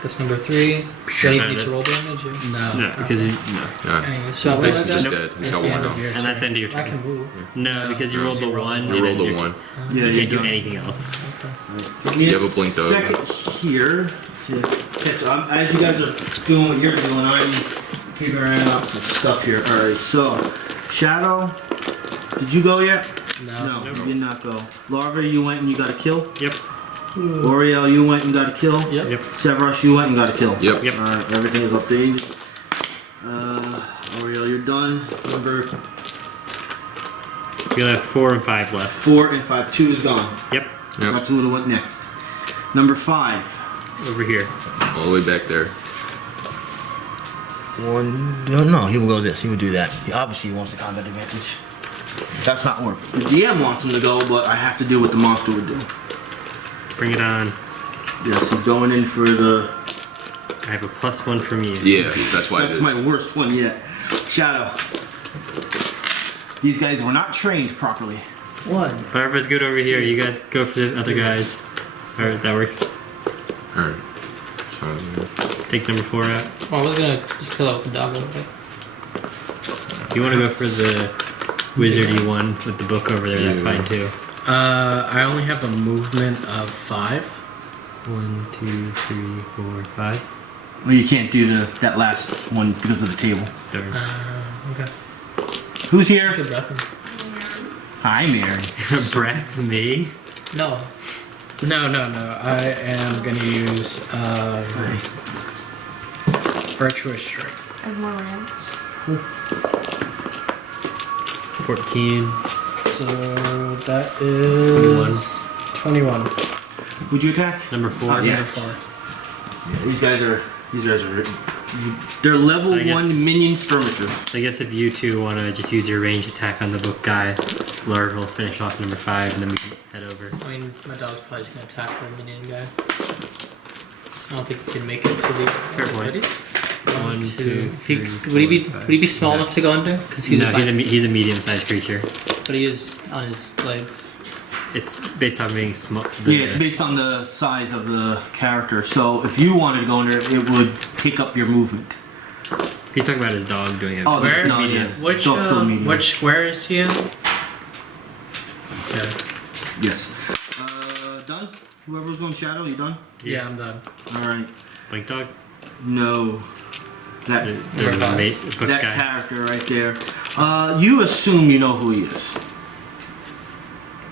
That's number 3. Do I even need to roll damage? Or? No. No, because he's no. Yeah. Anyways, so what This was is just that? dead. He's That's got the 1 end now. of your And that's the end of your I turn. can move. No, because you No, rolled the you 1. You it rolled ends a your 1. Yeah, You can't do done. anything else. Give me You have a blink dog. Second here. As you guys are doing what you're doing, I'm figuring out some stuff here. Alright, so Shadow, did you go yet? No. No, you did not go. Larva, you went and you got a kill. Yep. Auriel, you went and got a kill. Yep. Yep. Sevras, you went and got a kill. Yep. Yep. Alright, everything is updated. Auriel, you're done. Number You'll have 4 and 5 left. 4 and 5. 2 is gone. Yep. Yep. That's who went next. Number 5. Over here. All the way back there. No, he will go this. He will do that. He obviously wants the combat advantage. That's not work. The DM wants him to go, but I have to do what the monster would do. Bring it on. Yes, he's going in for the... I have a +1 from you. Yeah, that's why I That's did. my worst one yet. Shadow. These guys were not trained properly. 1. Barbara's good over here. You guys go for the other guys. Alright, that works. Alright. Fine. Take number 4 out. Oh, I was gonna just kill it with the dog over. If you want to go for the wizardy one with the book over there, that's Yeah. fine too. I only have a movement of 5. 1, 2, 3, 4, 5. Well, you can't do that last one because of the table. Darn. Okay. Who's here? Good weapon. Hi, Mary. Breath me. No. No. I am gonna use Virtuous Strike. I have more rounds. 14. So that is 21. Who'd you attack? Number 4. Oh, yeah. Number 4. Yeah, these guys are. They're level So I guess- 1 minion skirmishers. I guess if you two want to just use your ranged attack on the book guy, Larva will finish off number 5, and then we can head over. I mean, my dog's probably just gonna attack the minion guy. I don't think he can make it to the... Fair point. Ready? 1, 2, 3, Would he be small enough to go under? Because he's no, a he's a medium-sized creature. but he is on his legs. It's based on being small. Yeah, it's based on the size of the character. So if you wanted to go in there, it would take up your movement. He's talking about his dog doing it. Oh, Where? that's not medium. yeah. Which Dog's still medium. which square is he in? Okay. Yes. Whoever's going shadow, you done? Yeah, I'm done. All right. Blink dog. No. That There's a mate book that guy. character right there. You assume you know who he is.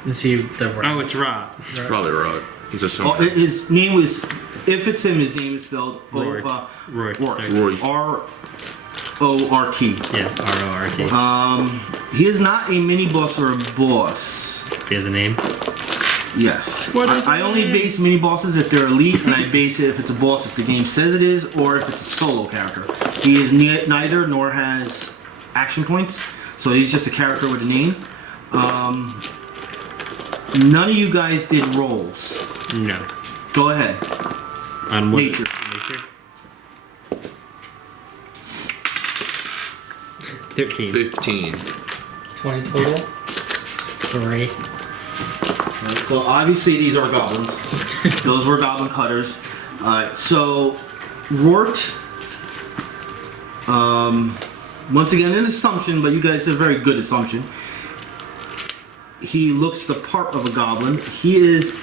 Is he the Oh, it's Rot. It's probably right. He's a Oh, son. his name was. If it's him, his name is spelled Rort. Rort. Rort. sorry. Roy. R-O-R-T. Yeah, R-O-R-T. He is not a mini boss or a boss. He has a name. Yes. What is I his only name? base mini bosses if they're elite, and I base it if it's a boss if the game says it is, or if it's a solo character. He is neither, nor has action points, so he's just a character with a name. None of you guys did rolls. No. Go ahead. On what? Nature. Nature. 13. 15. 20 total. 3. So obviously these are goblins. Those were goblin cutters. Alright, so Rort, once again an assumption, but you guys it's a very good assumption. He looks the part of a goblin. He is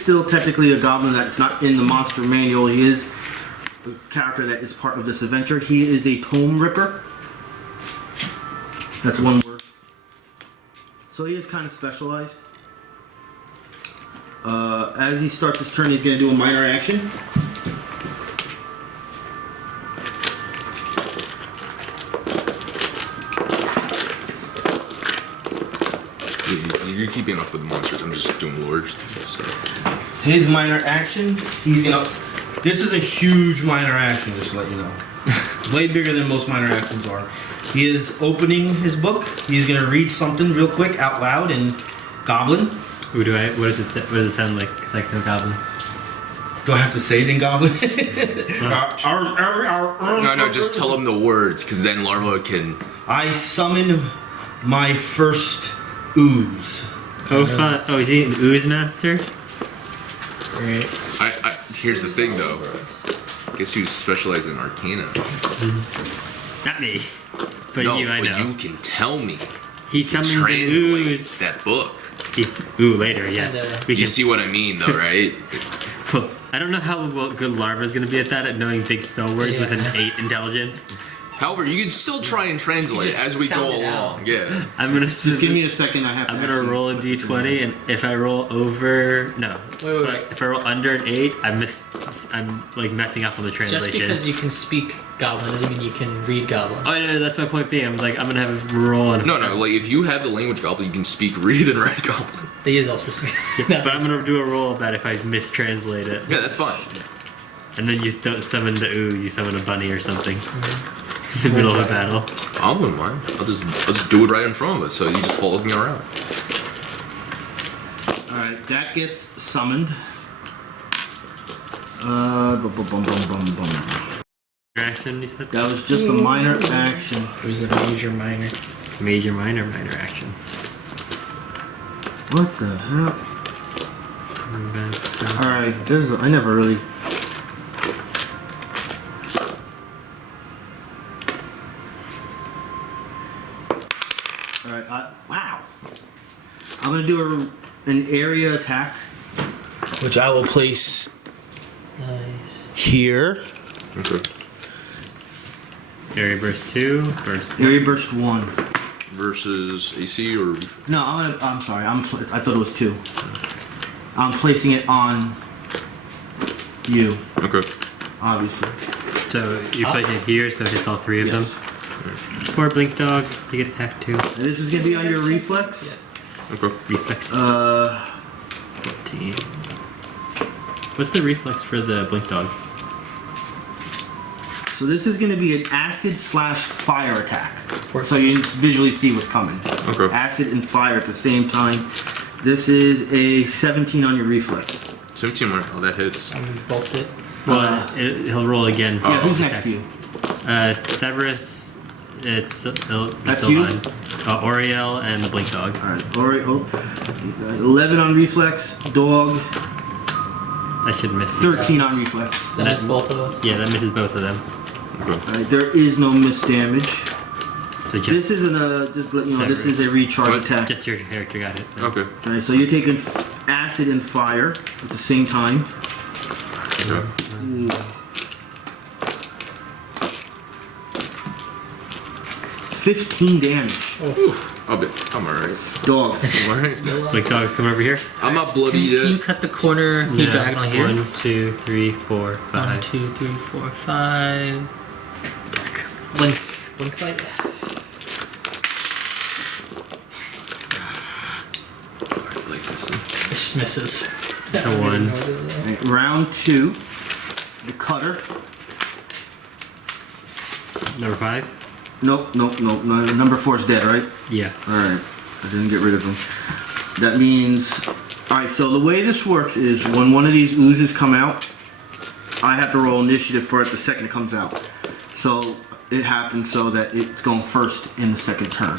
still technically a goblin that's not in the monster manual. He is a character that is part of this adventure. He is a tome ripper. That's one word. So he is kind of specialized. As he starts his turn, he's going to do a minor action. You're keeping up with the monsters. I'm just doing lords. So. His minor action, he's going to... This is a huge minor action, just to let you know. Way bigger than most minor actions are. He is opening his book. He's going to read something real quick out loud in Goblin. What does it sound like? Because I know Goblin. Do I have to say it in Goblin? No, just tell him the words, because then Larva can... I summon my first ooze. Oh, fun. Oh, is he an ooze master? Great. Here's the thing, though. Guess who's specialized in Arcana? Not me. But no, you, I know. but you can tell me. He summons an Translate ooze. that book. Later, yes. We You can. see what I mean, though, right? I don't know how good Larva's going to be at that, at knowing big spell words with an 8 intelligence. However, you can still try and translate just as we sound go it along. out. Yeah. I'm going to Just give me a second. I have to I'm gonna actually roll a put this in d20, and if I roll over, no. Wait. If I roll under an 8, I'm like messing up on the Just translation. because you can speak Goblin doesn't mean you can read Goblin. Oh no, that's my point being. I'm gonna have a roll on. No, like if you have the language Goblin, you can speak, read, and write Goblin. They is also speak. But I'm gonna do a roll of that if I mistranslate it. Yeah, that's fine. And then you don't summon the ooze, you summon a bunny or something. In the middle of a battle. I wouldn't mind. I'll just do it right in front of us, so you just follow me around. Alright, that gets summoned. Action, you said? That was just a minor action. It was a major minor. Major, minor action. What the hell? Coming back. Alright, I never really... Alright, wow. I'm gonna do an area attack, which I will place Nice. here. Okay. Area burst 2, burst 1. Area burst 1. Versus AC or... No, I'm sorry. I thought it was 2. I'm placing it on you, Okay. obviously. So you place it here, so it hits all 3 of Yes. them. Poor Blink Dog, you get attacked too. And this is gonna be on your reflex. Okay. Reflex 14. What's the reflex for the Blink Dog? So this is gonna be an acid/fire attack. 14. So you visually see what's coming. Okay. Acid and fire at the same time. This is a 17 on your reflex. 17, oh, that hits. Both hit. Well, he'll roll again. Yeah, who's Attacks. next to you? Severus. It's That's you? Line. Auriel and the Blink Dog. Alright, 11 on reflex, dog, I should miss. 13 on reflex. That is both of them. Yeah, that misses both of them. Okay. Alright, there is no miss damage. So just, This isn't a, just let you know, this is a recharge What? attack. just your character got it. Okay. Alright, so you're taking acid and fire at the same time. Okay. 15 damage. I'm alright. Dog. I'm alright. Like dogs come over here. I'm not bloody Can you yet. cut the corner? Can you Yeah. diagonal here? 1, 2, 3, 4, 5. 1, 2, 3, 4, 5. Blink. Blink light. Like this. It just misses. It's a 1. Alright, round 2. The cutter. Number 5? Nope. Number 4 is dead, right? Yeah. Alright. I didn't get rid of him. That means... Alright, so the way this works is when one of these oozes come out, I have to roll initiative for it the second it comes out. So it happens so that it's going first in the second turn.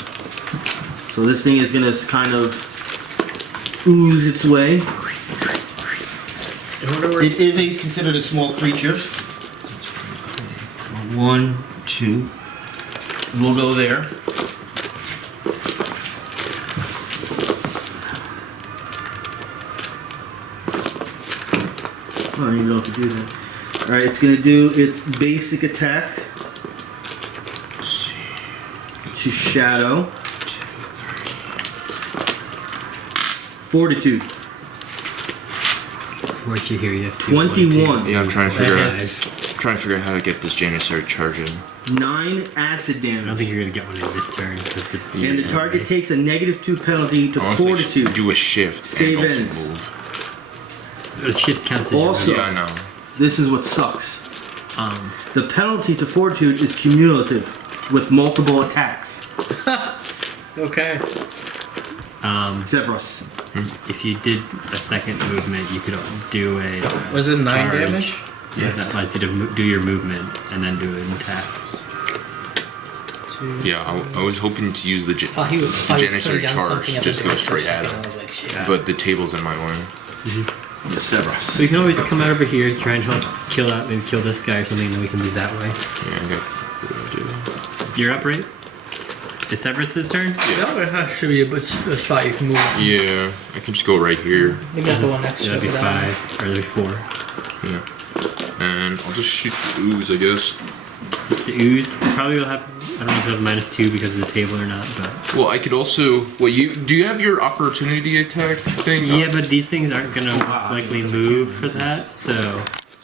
So this thing is going to kind of ooze its way. It is considered a small creature. 1, 2. We'll go there. I don't even know what to do that. Alright, it's going to do its basic attack. To Shadow. Fortitude. What you hear, you have to 21. Yeah, I'm trying to figure out. Yes. Trying to figure out how to get this Janissary charging. 9 acid I don't damage. think you're gonna get one in this turn because And the target takes a -2 penalty to Honestly, Fortitude. do a shift Save and ends. also move. The shift counts as Also- your Yeah, I know. This is what sucks. The penalty to Fortitude is cumulative with multiple attacks. Okay. Sevras. If you did a second movement, you could do a Was it 9 charge. damage? Yeah, that allows you to do your movement and then do an attack. Yeah, I was hoping to use the Thought he was Janissary putting down charge, something at the just go door for a straight at second, him. I was like, shit. But the table's in my way. Sevras. So you can always come out over here, try and help kill out, maybe kill this guy or something, and then we can move that way. Yeah, okay. Good idea. You're up, right? It's Severus's turn? No, it has to be a spot you can move. Yeah, I can just go right here. Maybe not the one next Yeah, to that'd be it. but that 5, or that'd be 4. Yeah. And I'll just shoot the ooze, I guess. The ooze probably will have, I don't know if it'll have -2 because of the table or not, but. Well, I could also. Well, do you have your opportunity attack thing? Yeah, but these things aren't gonna wow. likely move for that, so.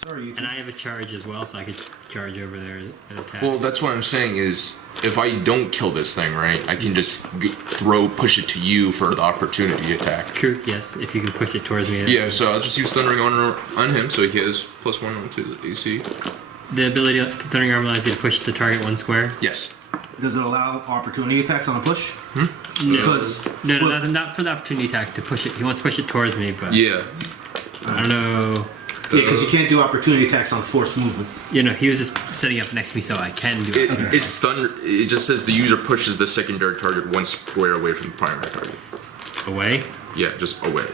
Sorry, you And I have a charge as well, so I could charge over there and attack. Well, that's what I'm saying is, if I don't kill this thing, right, I can just push it to you for the opportunity attack. True, yes, if you can push it towards me. Yeah, so I'll just use Thundering on him, so he has +1 to his AC. The ability of Thundering Arm allows you to push the target 1 square. Yes. Does it allow opportunity attacks on a push? No. Because No, well, not for the opportunity attack, to push it. He wants to push it towards me, but Yeah. I don't know. yeah, because you can't do opportunity attacks on forced movement. You know, he was just setting up next to me so I can do it. It's thunder. It just says the user pushes the secondary target 1 square away from the primary target. Away? Yeah, just away.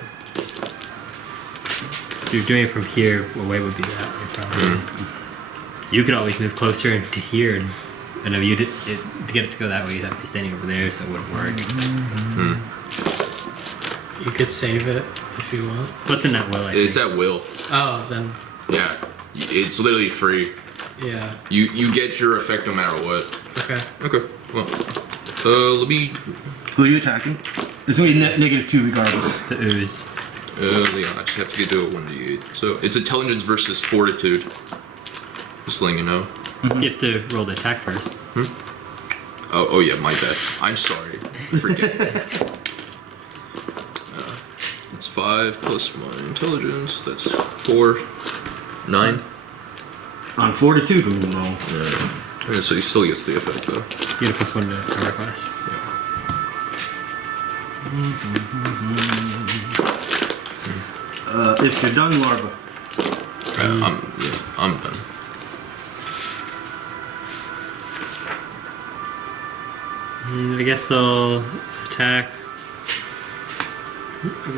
If you're doing it from here, away would be that way, probably. You could always move closer to here, and I know to get it to go that way, you'd have to be standing over there, so it wouldn't work. You could save it if you want. What's in that will? I It's think? at will. Oh, then Yeah, it's literally free. yeah. You get your effect no matter what. Okay. Okay. Well, let me. Who are you attacking? It's going to be -2 regardless. The ooze. Yeah, I just have to do a 1d8. So it's intelligence versus fortitude. Just letting you know. You have to roll the attack first. Oh yeah, my bad. I'm sorry. Forget. It's 5 plus my intelligence. That's 4. 9. On Fortitude, no. Yeah, so he still gets the effect though. You get a +1 to armor class. If you're done, Larva. I'm done. I guess I'll attack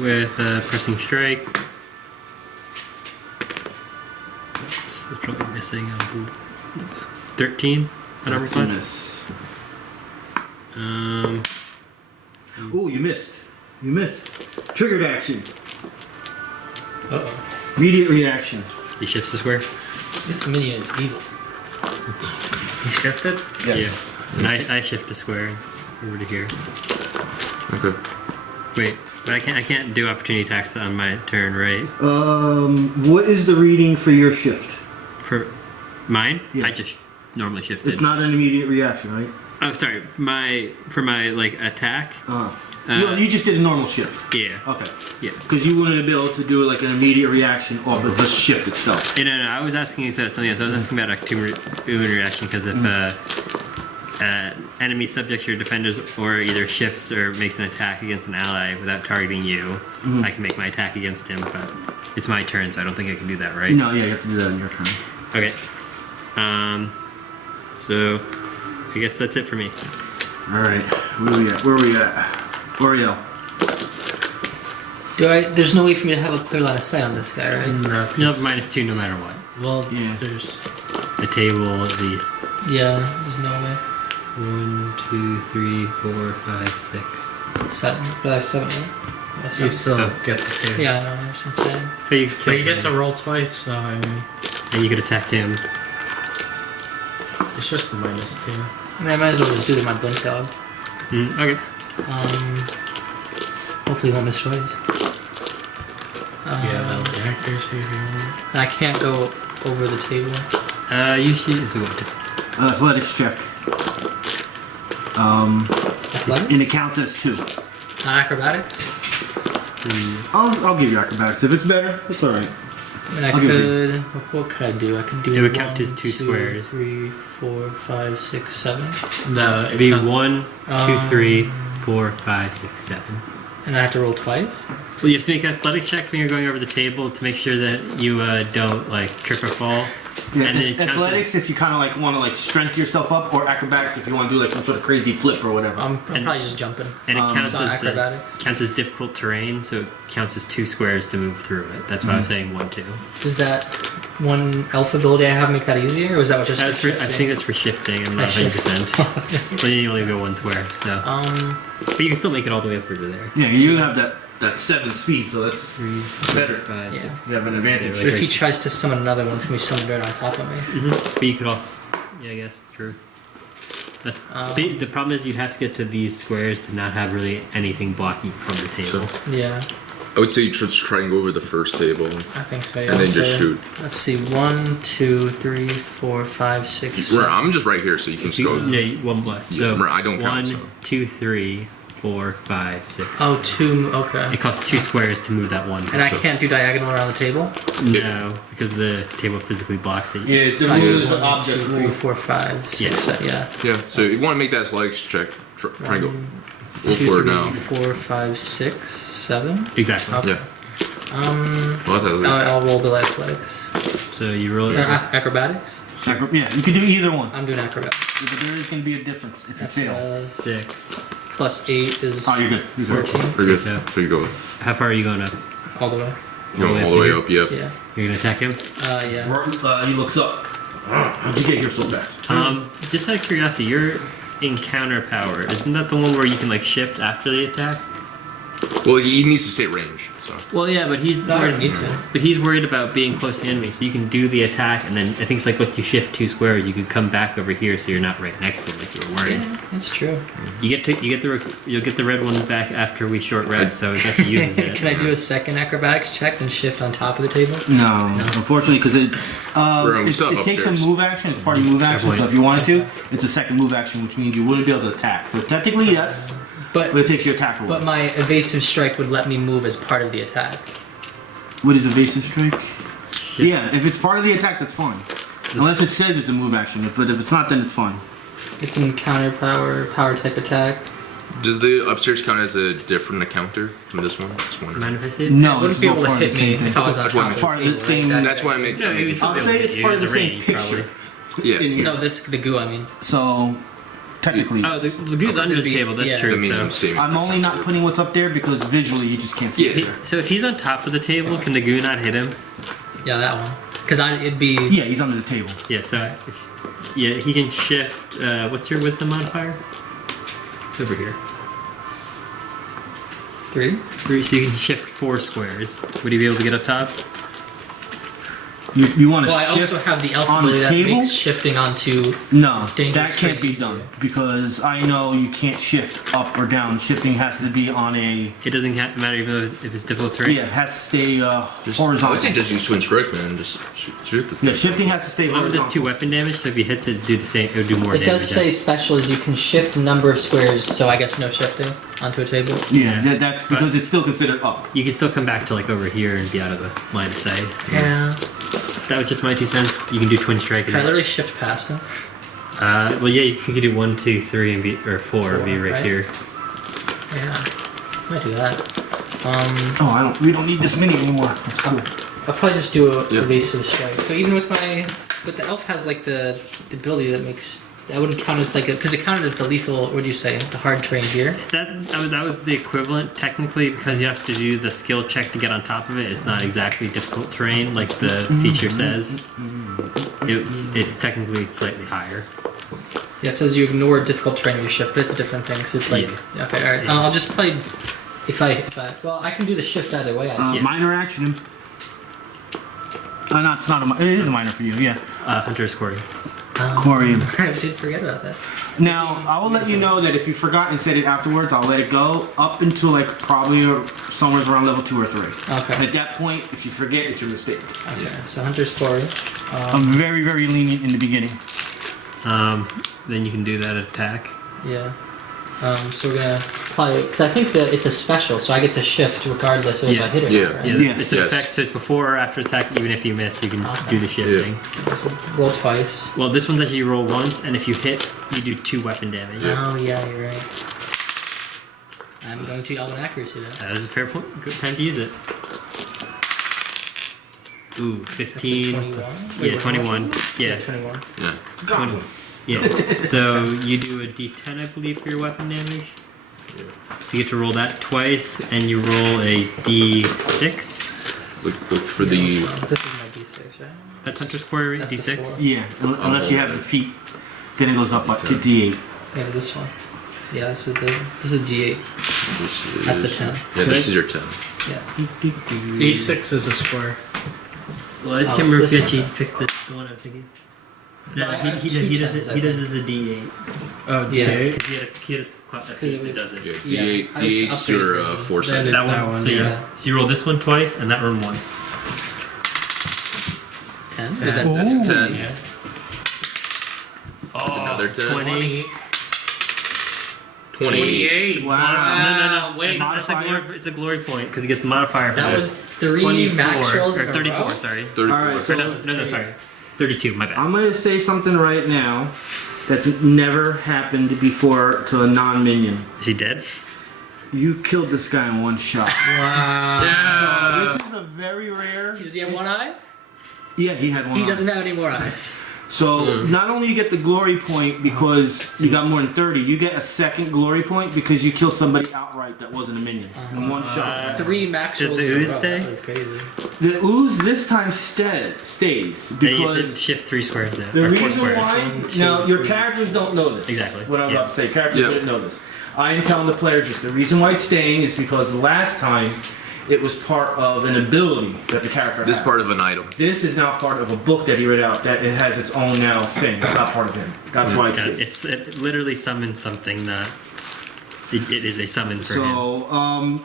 with a pressing strike. That's probably missing. 13 on armor That's a class. miss. Um, Oh, you missed. You missed. Triggered action. Uh-oh. Immediate reaction. He shifts the square. This minion is evil. He shifted? Yes. Yeah. And I shift the square over to here. Okay. Wait, but I can't do opportunity attacks on my turn, right? What is the reading for your shift? For mine, Yeah. I just normally shifted. It's not an immediate reaction, right? Oh, sorry. For my like attack. You just did a normal shift. Yeah. Okay. Yeah. Because you wanted to be able to do like an immediate reaction off of the shift itself. No, I was asking you something else. I was asking about activity reaction because if enemy subjects or defenders or either shifts or makes an attack against an ally without targeting you, I can make my attack against him, but it's my turn, so I don't think I can do that, right? No, yeah, you have to do that in your turn. Okay. So I guess that's it for me. All right. Where are we at? Auriel. There's no way for me to have a clear line of sight on this guy, right? No. You have -2 no matter what. Well, Yeah. there's. The table at least. Yeah, there's no way. 1, 2, 3, 4, 5, 6. 7. But I have 7, right? Yeah, You 7. still Oh. get the two. Yeah, I know. That's what I'm saying. But you, But you get to roll twice, so I mean, and you could attack him. it's just a -2. I mean, I might as well just do my blink dog. Okay. Hopefully he won't miss twice. Yeah, that'll be accuracy if you want. And I can't go over the table. Usually it's a what? Athletics check. Athletics? And it counts as 2. Not acrobatics? I'll give you acrobatics if it's better. It's all right. I mean, I I'll give could. What could I do? I could do. It would count 1, as 2 squares. 3, 4, 5, 6, 7. No, It'd be 1, 2, 3, Um, 4, 5, 6, 7. And I have to roll twice? Well, you have to make an athletic check when you're going over the table to make sure that you don't like trip or fall. Yeah, And then it counts athletics if you kind of like want to like strengthen yourself up, or acrobatics if you want to do like some sort of crazy flip or whatever. I'm And- probably just jumping. And it counts so as acrobatics? counts as difficult terrain, so it counts as 2 squares to move through it. That's why I was saying 1, 2. Does that one elf ability I have make that easier, or is that what just That's for for, I think that's for shifting. I'm not 100%. But you only go 1 square, so. But you can still make it all the way up over there. Yeah, you have that 7 speed, so that's 3, better. 5, Yeah. 6. You have an advantage. But if he tries to summon another one, it's gonna be summoned right on top of me. But you could also, yeah, I guess, true. That's, the problem is you'd have to get to these squares to not have really anything blocking from the table. Yeah, I would say you just try and go over the first table and I think so. Yeah. then Let's just say- shoot. Let's see, 1, 2, 3, 4, 5, 6, 7. I'm just right here, so you can just go. Yeah, 1 less. So Yeah, I don't count, 1, so. 2, 3, 4, 5, 6. Oh, 2. Okay. It costs 2 squares to move that one. And I can't do diagonal around the table. No, because the table physically blocks it. Yeah, the So I rule do is an 1, object 2, 3, rule. 4, 5, 6. Yeah. Yeah. Yeah, so if you want to make that athletics check, try and go. 1, Go 2, for it 3, now. 4, 5, 6, 7. Exactly. Okay. Yeah. Um, Well, that's I'll roll the athletics. So you roll it. Acrobatics. Yeah, you can do either one. I'm doing acrobatics. But there is going to be a difference if That's you fail. 6. plus 8 is Oh, you're good. You're good. 14. pretty good. Yeah. So you go. How far are you going up? all the way. You're going all the way up. Yep. Yeah. You're gonna attack him? Yeah. Rort, he looks up. How'd you get here so fast? Just out of curiosity, your encounter power, isn't that the one where you can like shift after the attack? Well, he needs to stay range. So. Well, yeah, but he's No, I don't need to. But he's worried about being close to the enemy, so you can do the attack, and then I think it's like once you shift 2 squares, you could come back over here, so you're not right next to him like you were worried. Yeah, that's true. You'll get the red one back after we short rest, so if he uses it. Can I do a second acrobatics check and shift on top of the table? No, unfortunately, because it's we still have it takes a upstairs. move action. It's part of move action. point. So if you wanted to, it's a second move action, which means you wouldn't be able to attack. So technically, yes, but But it takes your attack away. but my evasive strike would let me move as part of the attack. What is evasive strike? Shift. Yeah, if it's part of the attack, that's fine. Unless it says it's a move action, but if it's not, then it's fine. It's an encounter power type attack. Does the upstairs count as a different encounter from this one? Just one. Mind if I see it? No, It wouldn't it's be not able to part of hit the same me thing. if I was on That's why top I'm of the part of table. the same- Right? That's why I make. No, it was I'll say it's part of the same picture. Yeah. In here. No, the goo. I mean, So technically, Oh, the goo's under the table, that's yeah. true. That means so. I'm saving. I'm only not putting what's up there because visually you just can't see Yeah. it there. So if he's on top of the table, can the goo not hit him? yeah, that one. Because it'd be Yeah, he's under the table. Yeah, so he can shift. What's your wisdom modifier? It's over here. 3? 3, so you can shift 4 squares. Would you be able to get up top? You want to Well, I shift also have the elf on the ability that table? makes shifting onto. No, Dangerous that can't be terrain done easier. because I know you can't shift up or down. Shifting has to be on a It doesn't matter even though if it's difficult terrain. it has to stay I horizontal. would say just use twin strike, man. Just shoot this guy. Yeah, shifting has to stay As long as it's 2 horizontal. weapon damage, so if you hit it, do the same. It would do more It damage. does say special is you can shift a number of squares, so I guess no shifting onto a table. Yeah, that's because it's still considered up. You can still come back to like over here and be out of the line of sight. Yeah. That was just my 2 cents. You can do twin strike. Can I literally shift past him? Well, yeah, you can do 1, 2, 3, and be or 4 and be right, right? here. Yeah. Might do that. Oh, we don't need this mini anymore. That's cool. I'll probably just do a Yep. evasive strike. So even with but the elf has like the ability that makes that wouldn't count as like because it counted as the lethal. What do you say? The hard terrain gear. That was the equivalent technically because you have to do the skill check to get on top of it. It's not exactly difficult terrain like the feature says. It's technically slightly higher. Yeah, it says you ignore difficult terrain when you shift, but it's a different thing. Cause it's like okay, all right. I'll just play. If I well, I can do the shift either way. I think. Minor action. No, it's not it is a minor for you. Yeah, Hunter's Quarry. Corium. I did forget about that. Now, I will let you know that if you forgot and said it afterwards, I'll let it go up until like probably somewhere around level 2 or 3. Okay. And at that point, if you forget, it's your mistake. Okay. So Hunter's Quarry. I'm very, very lenient in the beginning. Then you can do that attack. Yeah. So we're gonna probably because I think that it's a special, so I get to shift regardless of if I hit or Yeah. not. Right? Yeah, Yes. it's an Yes. effect, so it's before or after attack. Even if you miss, you can do the shifting. So roll twice. Well, this one's actually you roll once, and if you hit, you do 2 weapon damage. Oh yeah, you're right. I'm going to Elven accuracy then. That is a fair point. Good time to use it. Ooh, That's a 15. 21. Yeah, 21. Yeah, 21. Yeah. 20. Yeah. So you do a D10, I believe, for your weapon damage. So you get to roll that twice, and you roll a D6. Look for the. This is my D6, right? That's Hunter's Quarry, That's the D6. 4. Yeah, unless you have the feet, then it goes up to D8. Yeah, this one. Yeah, this is D8. This is, That's the 10. Yeah, this is your 10. Yeah. D6 is a square. Well, I just Oh, can't remember it's if this you one. actually picked the one I was thinking. No, No, I have he two does tens, I he does think. this as a D8. Oh, Yeah. D8? Because he had a feat that does it. Yeah, Yeah, D8, I just D8's your upgraded version. foresight. That is- That that one. one, So, yeah. so you roll this one twice, and that one once. 10? Is Ten. that That's a 10. Yeah. That's another 10. 20. 28. No. Wait, It's a glory point because he gets a modifier for that this. was 3 24, max rolls or in a 34, row? sorry. 34. Alright, Or so no, sorry. 32, my bad. I'm gonna say something right now that's never happened before to a non-minion. Is he dead? You killed this guy in one shot. Wow. Yeah. This is a very rare. Does he have one eye? Yeah, he had one. He eye. doesn't have any more eyes. So not only you get the glory point because you got more than 30, you get a second glory point because you killed somebody outright that wasn't a minion in one shot. 3 max Does rolls the in a ooze row. stay? That was crazy. The ooze this time stays Yeah, you have to because shift 3 squares now. the or 4 reason squares. why now your characters don't know this. Exactly, What I'm yeah. about to say, characters Yeah. didn't know this. I am telling the players this. The reason why it's staying is because the last time it was part of an ability that the character This had. part of an item. This is now part of a book that he read out that it has its own now thing. It's not part of him. That's why it's Yeah, it literally summons something that it is a summon for him. so.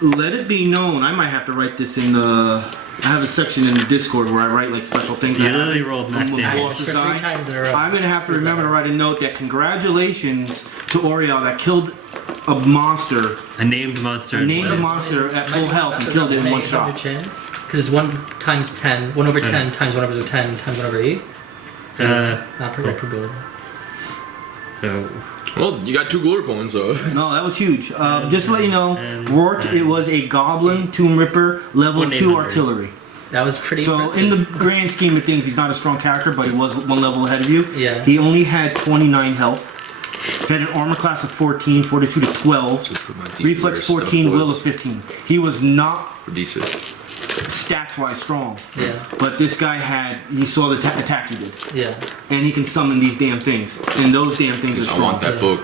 Let it be known. I might have to write this in the. I have a section in the Discord where I write like special things. You that literally happen rolled max when damage. bosses For 3 die. times in a row. I'm gonna have to Is that remember to right? write a note that congratulations to Auriel that killed a monster, A named monster. named a monster at full health and killed it in one shot. Because it's 1 times 10. 1 over 10 times 1 over 10 times 1 over 8. Not predictability. So Well, you got 2 glory points, so. No, that was huge. Just to let you know, and- Rort, it was a Goblin, Tomb Ripper, level 2 1-800. artillery. That was pretty So impressive. in the grand scheme of things, he's not a strong character, but he was one level ahead of you. Yeah. He only had 29 health. He had an armor class of 14, fortitude of 12, Just put my D4 reflex stuff 14, will was of 15. He was not for D6. stats-wise strong, Yeah. but this guy had, he saw the attack he did. Yeah. And he can summon these damn things. And those damn things are I strong. want that book.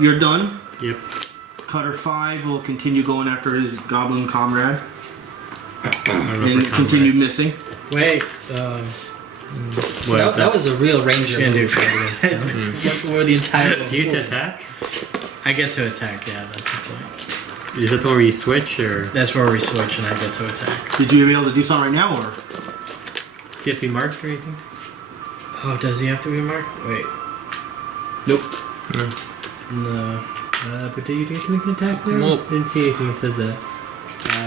You're done? yep. Cutter 5 will continue going after his goblin comrade I don't know and if we're continue comrades. missing. Wait. What, That was a real ranger Gonna do move. For the entire. do you get to attack? I get to attack. Yeah, that's the point. Is that the one where you switch, or That's where we switch, and I get to attack. Did you be able to do something right now, or? do you have to be marked or anything? Oh, does he have to be marked? Wait. Nope. No. But do you get to make an attack there? Nope. Didn't see anything that says that.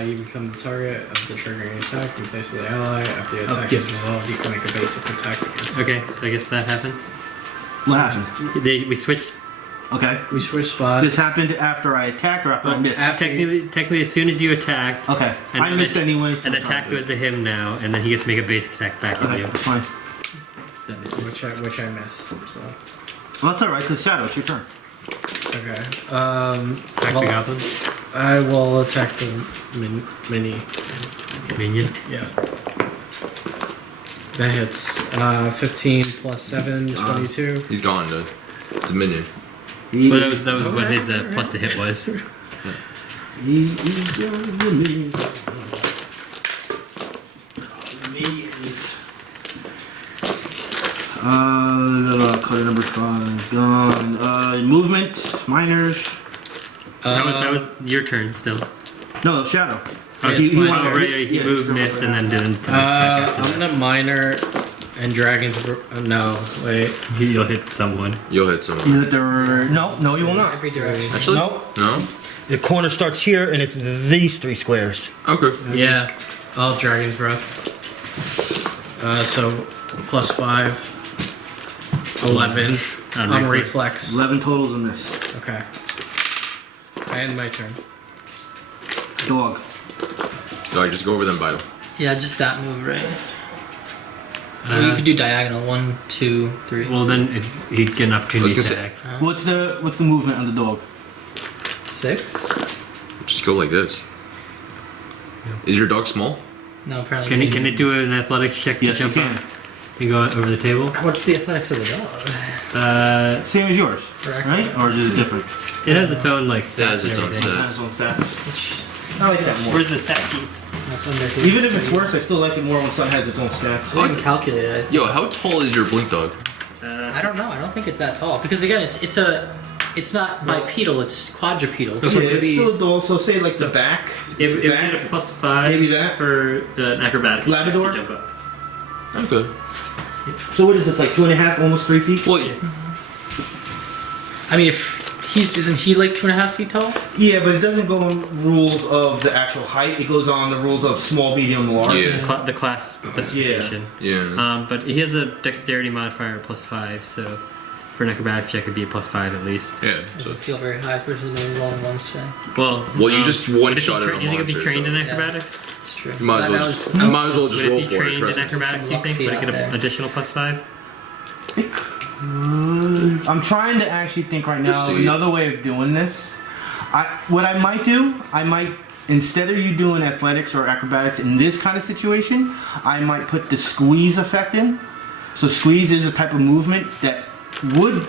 You become the target of the triggering attack in place of the ally. After the attack Okay. is resolved, you can make a basic attack against it. Okay, so I guess that happens. What happened? We switched. Okay. We switch spots. This happened after I attacked or after I missed? Technically, as soon as you attacked, Okay. And I an missed att- anyway. so an it's attack all goes to him now, and then he gets to make a basic attack back good. at Okay, you. that's fine. That makes sense. which I miss. So Well, that's alright, because Shadow, it's your turn. okay. Attack the well, goblin. I will attack the mini. Minion. Yeah. That hits. 15 plus 7, 22. He's gone, dude. It's a minion. Well, that was what his plus to hit was. Color number 5 gone. Movement, minors. That was your turn still. No, Shadow. Oh, it's my oh, turn. right, he Yeah, moved, it's missed, still and then didn't. I'm gonna minor and dragons. No, wait. You'll hit someone. You'll hit someone. You hit the. No, you will not. Every direction. Actually? No. No? The corner starts here, and it's these 3 squares. Okay. Yeah, I'll dragon's breath. So plus 5, 11 On on reflex. reflex. 11 totals a miss. Okay. And my turn. Dog. Do I just go over them by them? Yeah, just that move, right? Or you could do diagonal. 1, 2, 3. Well, then he'd get an opportunity I was to gonna attack. What's the movement on the dog? 6? Just go like this. Is your dog small? No, apparently. Can it do an athletics check to Yes, you jump can. up? You go over the table. What's the athletics of the dog? Same as yours, Correct. right? Or is it different? It has its own like It stats has its and own everything. It stats. has its own stats. Which, I like that more. Where's the stat sheets? that's under here. Even if it's worse, I still like it more when something has its own stats. I didn't calculate it. I think. Yo, how tall is your blink dog? I don't know. I don't think it's that tall because again, it's not bipedal. It's quadrupedal. So So Yeah, it would it's be still a dog, so say like the back. If the it back. had a +5 Maybe that. for acrobatics, Labrador? to jump up. Okay. So what is this, like 2.5, almost 3 feet? Well, I mean, if isn't he like 2.5 feet tall? Yeah, but it doesn't go on rules of the actual height. It goes on the rules of small, medium, large. Yeah. The class specification. yeah. But he has a dexterity modifier of +5, so for an acrobatics check, it'd be a +5 at least. Yeah. Doesn't So. feel very high, especially when you're rolling ones today. Well, Well, you just would it be one-shot it on Do you think it'd be monster, trained so- in Yeah. acrobatics? It's true. You might as well just, you might as well just Would roll it be for it. trained Trust in me. acrobatics? Some You luck think? feet Would it out get there. an additional +5? I'm trying to actually think right now Just see. another way of doing this. What I might do, instead of you doing athletics or acrobatics in this kind of situation, I might put the squeeze effect in. So squeeze is a type of movement that would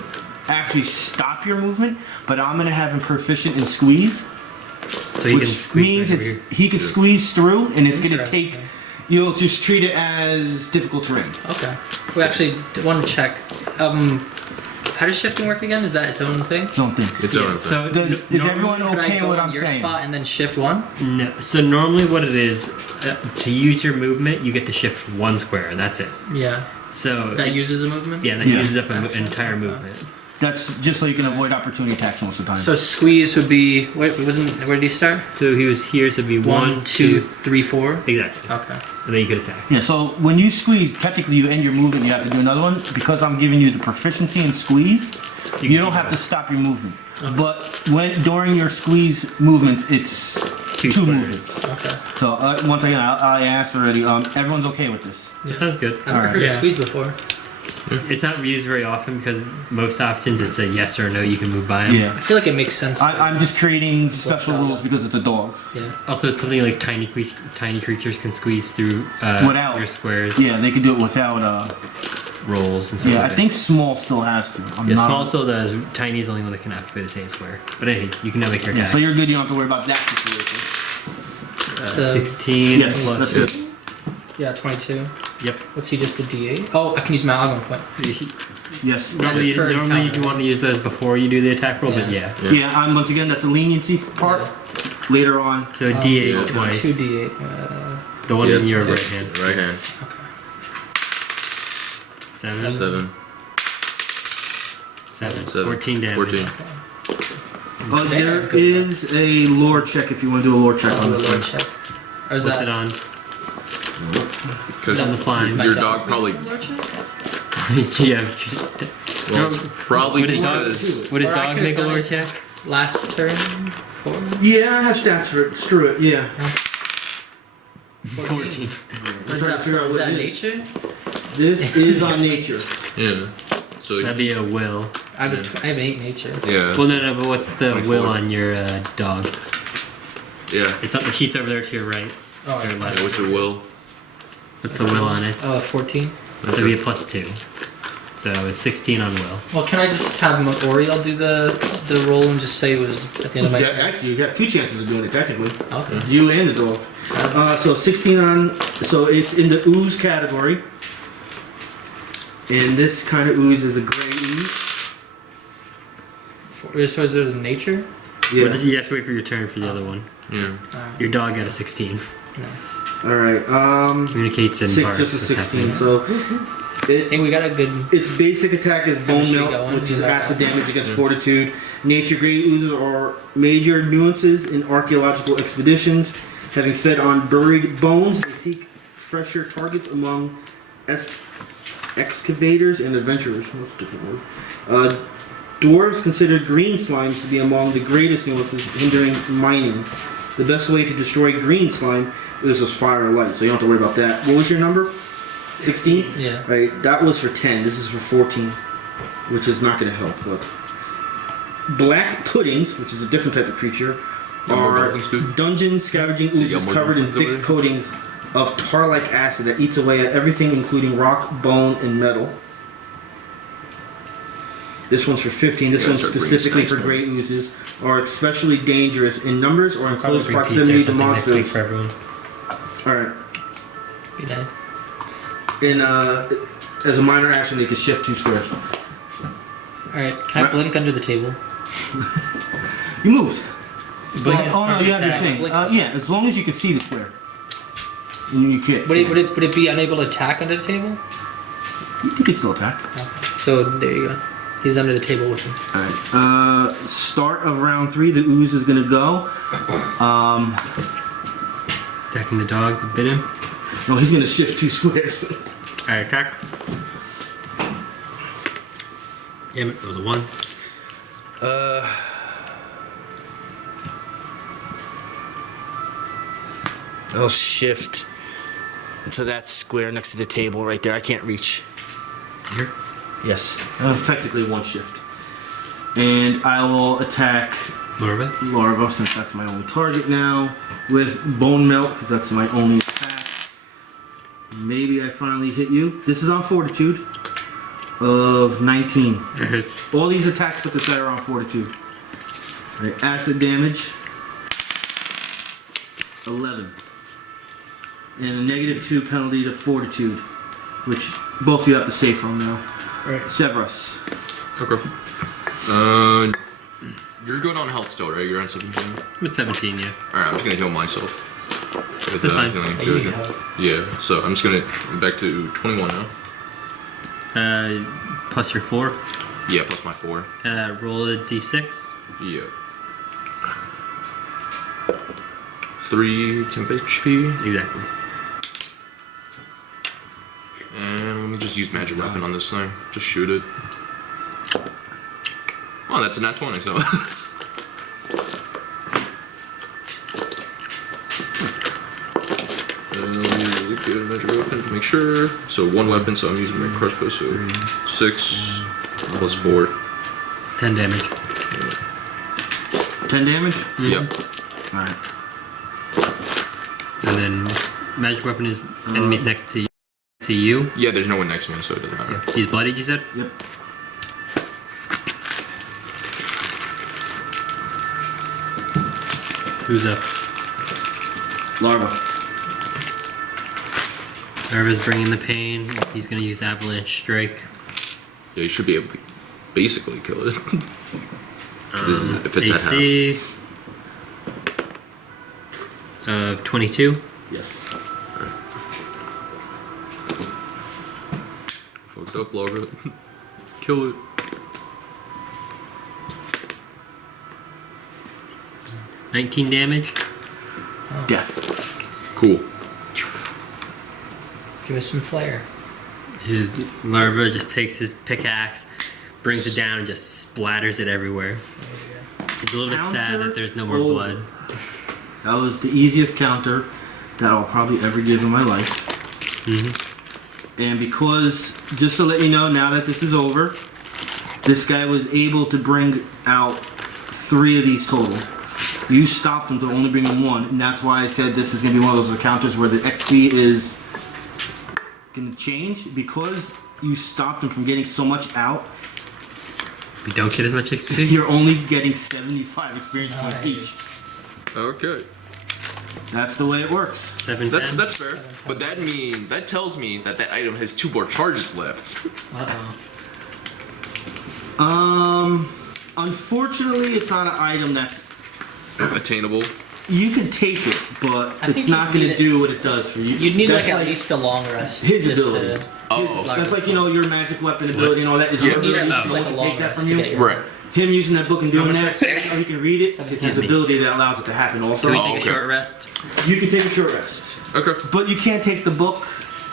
actually stop your movement, but I'm gonna have him proficient in squeeze, So he which can squeeze means right over here. he can squeeze through, and it's gonna take. Interesting. You'll just treat it as difficult terrain. Okay. We actually want to check. How does shifting work again? Is that its own thing? Something. It's Yeah, own thing. so Is normally- everyone Could I okay go what on I'm your saying? spot and then shift one? No. So normally, what it is to use your movement, you get to shift 1 square, and that's it. Yeah. So That uses a movement? yeah, that Yeah. uses up an Action. entire Okay. movement. That's just so you can avoid opportunity attacks most of the time. So squeeze would be. Where did he start? So he was here, so it'd be 1, 2, 3, 4. exactly, Okay. and then you could attack. Yeah, so when you squeeze, technically you end your movement, you have to do another one. Because I'm giving you the proficiency in squeeze, you don't have to stop your movement. But during your squeeze movements, it's Two two squares. movements. Okay. So once again, I asked already. Everyone's okay with this? That sounds good. I've never heard Alright. of squeeze before. It's not used very often because most options it's a yes or no. You can move by him. Yeah. I feel like it makes sense. I'm just creating special rules because it's a dog. Yeah. Also, it's something like tiny creatures can squeeze through Without- your squares. Yeah, they can do it without rolls and stuff. Yeah, I like that. think small still has to. I'm Yeah, not- small still does. Tiny is the only one that can occupy the same square. But hey, you can now make your Yeah, attack. so you're good. You don't have to worry about that situation. So- 16 Yes, plus. that's it. Yeah, 22. Yep. What's he, just a D8? Oh, I can use my augment point. Yes. Normally, per normally you encounter. want to use those before you do the attack roll, but Yeah. yeah. Yeah. Once again, that's a leniency part. Later on. So D8 yeah, It's twice. 2D8. The one Yes, in your yes, right hand. Right hand. Okay. 7. 7. 7. 7. 14 damage. 14. Oh, there is a lore check if you want to do a lore check on Oh, the this Lord one. check. Or is What's that it on? Because On the slime. your dog probably. Yeah. Well, it's probably Would his dog, because. would his Or I dog could've make a done lore it. check? last turn? 4? Yeah, I have stats for it. Screw it. Yeah. 14. Is trying to that, figure out is what that it is. nature? This is on nature. Yeah. So, That'd be a will. I have, Yeah. I have an 8 nature. yeah. Well, no, but what's the 24. will on your dog? Yeah. It's up. The sheet's over there to your right. Oh, Your Yeah, left. what's your will? What's the will on it? 14. So it'd be a +2. So it's 16 on will. Well, can I just have Auriel do the roll and just say it was at the end of my Yeah, actually, you got 2 chances of doing it technically. Okay. You and the dog. So 16 on. So it's in the ooze category. And this kind of ooze is a gray ooze. So is it nature? Yeah. Well, you have to wait for your turn for the other one. Yeah. Your dog got a 16. All right. Communicates in Six, barks. just a what's 16. happening. So Hey, we got a good. its basic attack is bone Chemistry melt, going. which is Yeah. acid damage against fortitude. Nature gray oozes are major nuances in archaeological expeditions. Having fed on buried bones, they seek fresher targets among excavators and adventurers. That's a different word. Dwarves consider green slimes to be among the greatest nuances hindering mining. The best way to destroy green slime is with fire or light, so you don't have to worry about that. What was your number? 16? Yeah. Right, that was for 10. This is for 14, which is not going to help. But black puddings, which is a different type of creature, Got more are dolphins, dude? dungeon scavenging So you got oozes more covered in dolphins over thick there? coatings of tar-like acid that eats away at everything, including rock, bone, and metal. This one's for 15. This Yeah, one's start bringing specifically snakes, for man. gray oozes, are especially dangerous in numbers or in Probably close bring pizza or proximity to something next week monsters. for everyone. Alright. Be nice. And as a minor action, they can shift 2 squares. Alright, can I Right. blink under the table? You moved. Blink Oh no, you have your Yeah, thing. blink. Yeah, as long as you can see the square. And you can't. Would it be unable to attack under the table? You can still attack. Okay. So there you go. He's under the table with him. Alright. Start of round 3, the ooze is gonna go. Attacking the dog that bit him. No, he's gonna shift 2 squares. Alright, attack. Damn it, it was a 1. I'll shift. So that square next to the table right there, I can't reach. Here. Yes. That's technically 1 shift. And I will attack Larva. Larva, since that's my only target now, with Bone Melt, because that's my only attack. Maybe I finally hit you. This is on Fortitude of 19. It hits. All these attacks with this are on Fortitude. Right, acid damage, 11. And a -2 penalty to Fortitude, which both you have to save from now. Right. Sevras. Okay. You're good on health still, right? You're on 17? With 17, yeah. Alright, I'm just gonna heal myself. With That's fine. healing Yeah, you need infusion. help. Yeah, so I'm just gonna back to 21 now. Plus your 4. Yeah, plus my 4. Roll a d6. Yeah. 3 temp HP. Exactly. And let me just use magic weapon on this thing. Just shoot it. Oh, that's a nat 20, so. Really good magic weapon to make sure. So 1 weapon, so I'm using my crossbow, so 6 plus 4. 10 damage. 10 damage? Yep. Alright. And then magic weapon is enemies next to you. To you? Yeah, there's no one next to me, so it doesn't matter. He's bloodied, you said? Yep. Who's up? Larva. Larva's bringing the pain. He's gonna use Avalanche Strike. Yeah, you should be able to basically kill it. This is, if it's at AC of 22. Yes. Fucked up, Larva. Kill it. – 19 damage. Death. Cool. Give us some flair. His larva just takes his pickaxe, brings it down, and just splatters it everywhere. He's a little bit sad that there's no more blood. That was the easiest counter that I'll probably ever give in my life. Mm-hmm. And because, just to let you know, now that this is over, this guy was able to bring out 3 of these total. You stopped him to only bringing 1, and that's why I said this is going to be one of those encounters where the XP is going to change, because you stopped him from getting so much out. We don't get as much XP. You're only getting 75 experience points each. Okay. That's the way it works. 7. That's fair. But that tells me that that item has 2 more charges left. Unfortunately, it's not an item that's Attainable. you can take it, but I it's think not you'd going need to do what it does for you. You'd need That's like at least a long rest. his just ability. To, Oh, That's like, you know, your magic weapon ability and all that is Yeah. your you ability. need Someone like a can long take that rest from to you. get your Right. Him using that book and doing much that, XP? or he can read it. It's his Excuse me. ability that allows it to happen also. Can we Oh, take okay. a short rest? You can take a short rest. Okay. But you can't take the book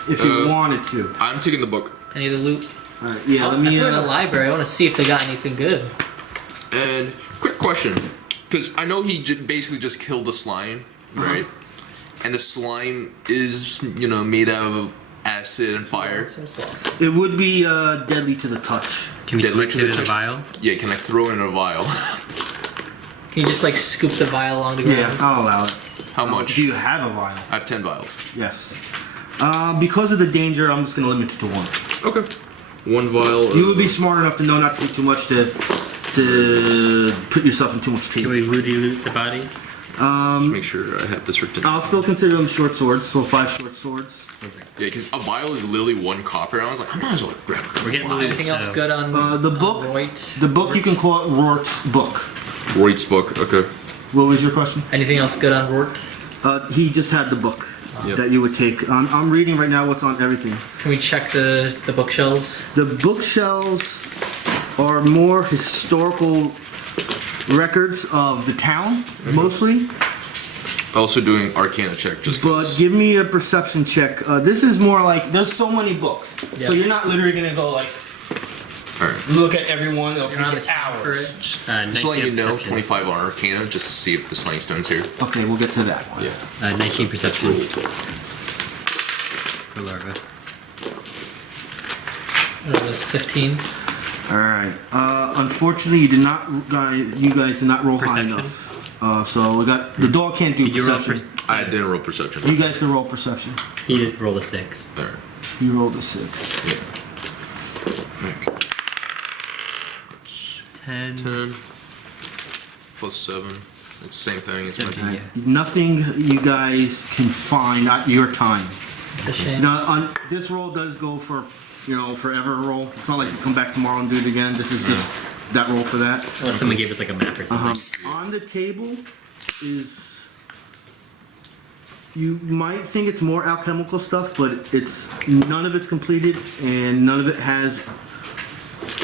if you wanted to. I'm taking the book. any of the loot. Alright, yeah, let If me... we're in the library, I want to see if they got anything good. And quick question, because I know he basically just killed the slime, right? And the slime is, you know, made out of acid and fire. It would be deadly to the touch. Can we Deadly collect to it the in a touch. vial? Yeah, can I throw it in a vial? Can you just like scoop the vial along the ground? Yeah, I'll allow it. How much? Do you have a vial? I have 10 vials. Yes. Because of the danger, I'm just going to limit it to 1. Okay. 1 vial. You would be smart enough to know not to do too much to put yourself in too much Can pain. we Rudy loot the bodies? Just make sure I have this written. I'll still consider them short swords, so 5 short swords. Yeah, because a vial is literally 1 copper, and I was like, I might as well grab it. We're getting Why? loot. Anything else So- good on The book, Rort? the book you can call it Rort's book. Roy's book, okay. What was your question? Anything else good on Rort? He just had the book Yep. that you would take. I'm reading right now what's on everything. Can we check the bookshelves? The bookshelves are more historical records of the town, mostly. Also doing Arcana check, just But 'cause. give me a perception check. This is more like, there's so many books. Yeah. So you're not literally going to go like, Alright. look at everyone. It'll You're on the take town for hours. it. Just 19 letting you know, perception. 25 on Arcana, just to see if the slang stone's here. Okay, we'll get to that one. Yeah. 19 perception for larva. What is this, 15? All right. Unfortunately, you guys did not roll high Perception? enough. So we got the dog can't do Did you roll perception. I didn't roll perception. You guys can roll perception. He did roll a 6. Alright. You rolled a 6. Yeah. 10. 10 plus 7. It's the same thing. It's my 17, yeah. Nothing you guys can find at your time. It's a shame. Now, this roll does go for, forever roll. It's not like you come back tomorrow and do it again. This is just that roll for that. Unless someone gave us like a map or something. On the table is, you might think it's more alchemical stuff, but it's none of it's completed and none of it has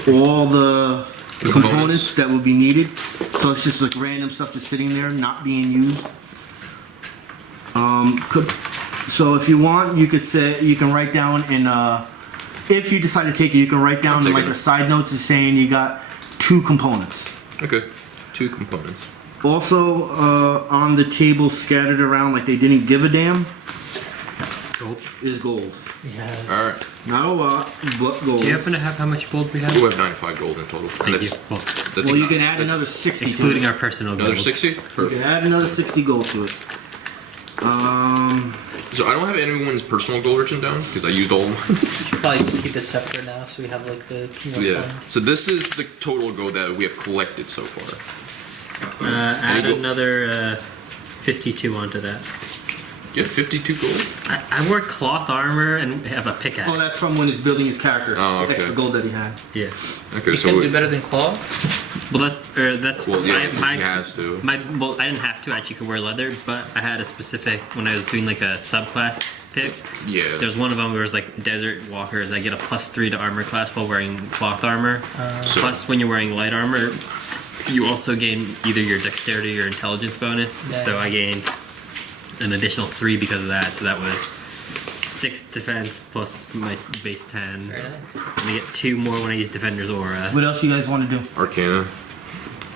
all the components that would be needed. So it's just like random stuff just sitting there, not being used. So if you want, you can write down if you decide to take it, you can write down I'm in like taking a it. side note just saying you got 2 components. Okay. 2 components. Also, on the table scattered around like they didn't give a damn Gold. is gold. Yeah. Alright. Not a lot, but gold. Do you happen to have how much gold we have? We have 95 gold in total. And Thank you. that's, Well, that's Well, you not- can add that's another 60 excluding to it. our personal Another gold. 60? You Perfect. can add another 60 gold to it. So I don't have anyone's personal goal written down because I used all of mine. Should probably just keep it separate now, so we have like the Yeah. So this is the total gold that we have collected so far. Add go- another 52 onto that. You have 52 gold? I wore cloth armor and have a pickaxe. Oh, that's from when he's building his character. Oh, The extra okay. gold that he had. Yeah. Okay, You so can do better than claw. Well, that's well, yeah, my, he has to. well, I didn't have to. I actually could wear leather, but I had a specific when I was doing like a subclass pick. Yeah. There's one of them where it was like desert walkers. I get a +3 to armor class while wearing cloth armor. So- Plus, when you're wearing light armor, you also gain either your dexterity or intelligence bonus. Yeah. So I gained an additional 3 because of that. So that was 6 defense plus my base 10. Very nice. And I get 2 more when I use Defender's Aura. What else you guys want to do? Arcana.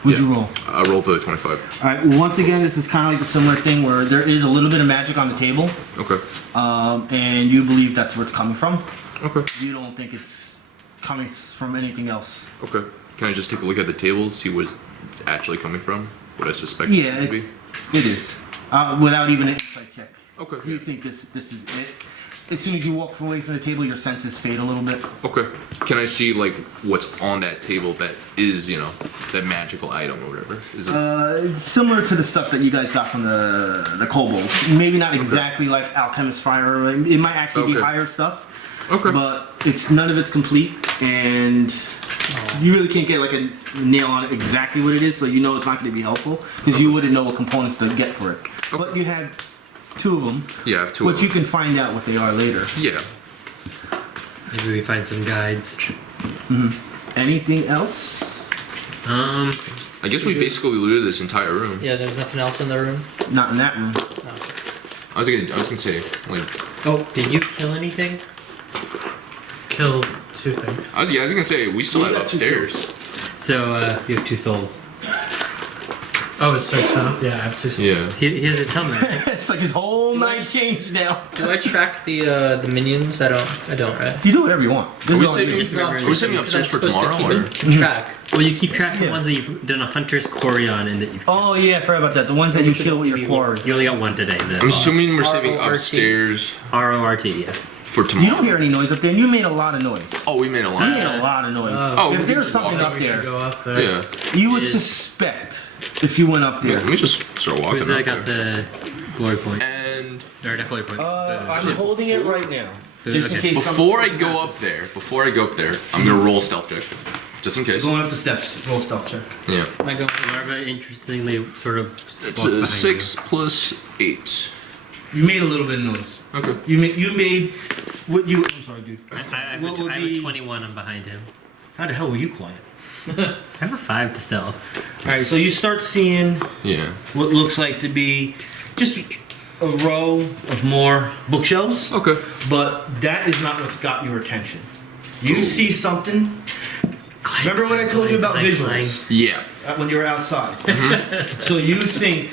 What'd Yeah. you roll? I rolled the 25. All right. Once again, this is kind of like a similar thing where there is a little bit of magic on the table, Okay. and you believe that's where it's coming from. Okay. You don't think it's coming from anything else. Okay. Can I just take a look at the table, see where it's actually coming from? What I suspect Yeah, it to be? it is. Without even an insight check. Okay. You think this is it. As soon as you walk away from the table, your senses fade a little bit. Okay. Can I see like what's on that table that is, that magical item or whatever? Is it? Similar to the stuff that you guys got from the kobolds. Maybe not exactly like alchemist fire. It might actually be Okay. higher stuff. Okay. But it's none of it's complete, and you really can't get like a nail on exactly what it is. So you know it's not going to be helpful because you wouldn't know what components to get for it. But you have 2 of them. Yeah, I have 2 But of you them. can find out what they are later. Yeah. Maybe we find some guides. Anything else? I guess we basically looted this entire room. Yeah, there's nothing else in the room. Not in that room. I was gonna say, like, Oh, did you kill anything? Kill 2 things. I was gonna say we still We have got 2 upstairs. So you have 2 souls. Oh, it's 6 now? Yeah, I have 2 souls. Yeah. He has his helmet. Right? It's like his whole night changed now. Do I track the minions? I don't, right? You do whatever you want. This Are we is all you saving? do. remember- Are we saving Because I'm upstairs for supposed to tomorrow? keep track. Well, you keep track of the Yeah. ones that you've done a hunter's quarry on and that you've. Oh yeah, I forgot about that. The ones that you kill with your quarry. You only got 1 today. The I'm assuming we're saving RORT. upstairs RORT. Yeah. for tomorrow. You don't hear any noise up there, and you made a lot of noise. Oh, we made a You lot. made a lot of noise. Oh, we if can there's just something walk up We should there, go up there. Yeah. you would Is- suspect if you went up Yeah. there. Let me just start walking Who's up got there. the glory point? And Or not glory point. I'm holding it right now, just in Okay. case. before I something go happens. up there, I'm gonna roll a stealth check, just in case. Going up the steps, roll stealth check. Yeah. Am I going? Larva, interestingly, sort of. It's walks behind 6 plus 8. You made a little bit of noise. Okay. You made what you. I'm sorry, dude. You. I What would have a be- 21. I'm behind him. How the hell were you quiet? I have a 5 to stealth. All right, so you start seeing Yeah. what looks like to be just a row of more bookshelves. Okay. But that is not what's got your attention. You see something. Remember what I told you about Clank, visuals Yeah. when you were outside? So you think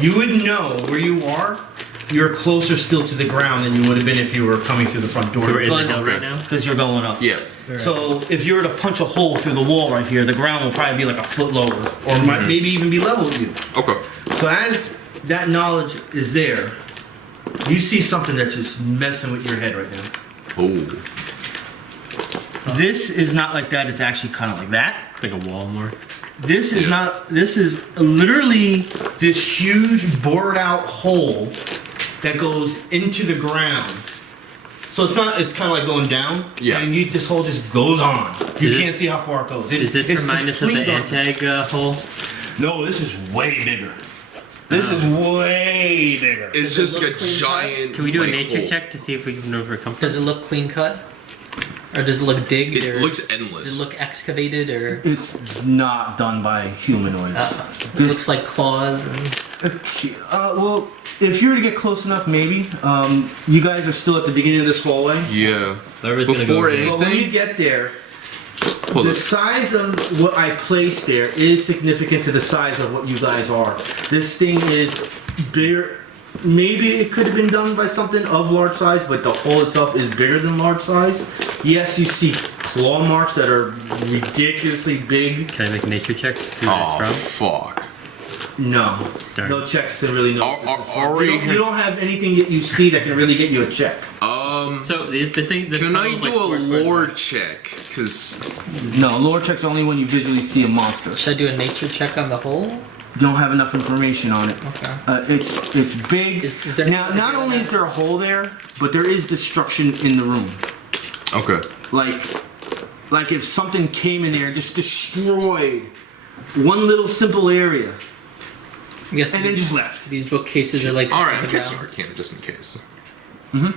you would know where you are. You're closer still to the ground than you would have been if you were coming through the front door. So we're in the hill right now? Because you're going up. Yeah. So if you were to punch a hole through the wall right here, the ground will probably be like a foot lower, or might maybe even be level with you. Okay. So as that knowledge is there, you see something that's just messing with your head right now. Oh. This is not like that. It's actually kind of like that. Like a wall more. This is not. This is literally this huge bored out hole that goes into the ground. So it's not. It's kind of like going down. Yeah. And this hole just goes on. You Is can't this- see how far it goes. Does this it's remind us of the complete darkness. Antag hole? No, this is way bigger. This is way bigger. It's Does just it like look a clean cut? giant. Can we do a like, nature hole. check to see if we can overcome? Does it look clean cut, or does it look digged? It or looks Does endless. it look excavated, or It's not done by humanoids. it looks like claws? And Well, if you were to get close enough, maybe. You guys are still at the beginning of this hallway. Yeah. Larva's gonna Before go here. But when you anything. get there, Hold the up. size of what I placed there is significant to the size of what you guys are. This thing is bigger. Maybe it could have been done by something of large size, but the hole itself is bigger than large size. Yes, you see claw marks that are ridiculously big. Can I make a nature check to see where Oh it's from? fuck. No. Darn. No checks to really know. Are- what this is are for. we- You don't have anything that you see that can really get you a check. So the thing. The Can I tunnel's do like a 4 squares lore wide. check? Because No, lore checks only when you visually see a monster. Should I do a nature check on the hole? You don't have enough information on it. Okay. It's big. Is there Now, anything not over only there? is there a hole there, but there is destruction in the room. okay, Like if something came in there and just destroyed one little simple area I'm guessing and then just left. these bookcases are like. all right. I'm on the casting ground. Arcana just in case. Mhm.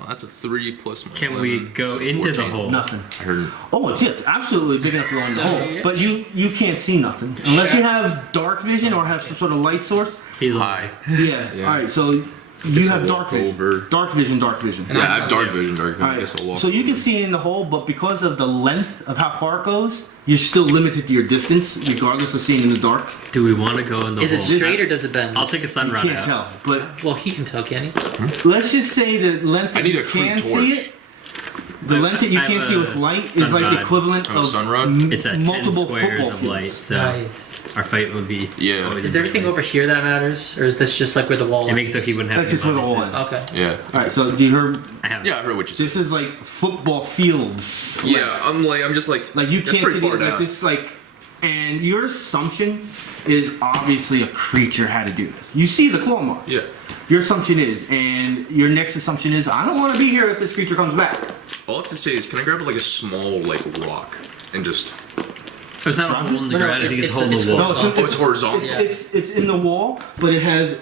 Oh, that's a 3 plus my. Can we 11, go so into the 14. hole? Nothing. I heard. Oh, it's absolutely big enough to go in the So, hole. yeah. But you can't see nothing unless you have dark vision or have some sort of light source. He's Hi. Yeah. Yeah. All right. So you guess have I'll dark walk vision. over. Dark vision. Dark vision. And Yeah, I'm I have dark vision. Dark vision. All I right. guess I'll walk. So you can over. see in the hole, but because of the length of how far it goes, you're still limited to your distance, regardless of seeing in the dark. Do we want to go in the Is hole? it straight or does it bend? I'll take a sun You rod can't out. tell. But Well, he can tell, can he? let's just say the length I that need you a crude can torch. see it. The length that you I have can't see a with light is sun like rod. the equivalent Oh, of sun rod? It's at 10 multiple squares football of fields. light, so Nice. our fight would be. Yeah. always Is there anything melee. over here that matters, or is this just like where the wall? It makes so he wouldn't have. That's just where the wall bonuses. is. Okay. Yeah. All right, so do you hear? I have. Yeah, I heard what you said. This is like football fields. Yeah, I'm just like. Like you that's can't pretty see far it like down. this. Like, and your assumption is obviously a creature had to do this. You see the claw marks. Yeah. Your assumption is, and your next assumption is, I don't want to be here if this creature comes back. All I have to say is, can I grab like a small like rock and just? Oh, it's not a hole in the No, no, ground. I think it's- it's a hole in it's- the wall. No, Oh, it's horizontal. Yeah. It's in the wall, but it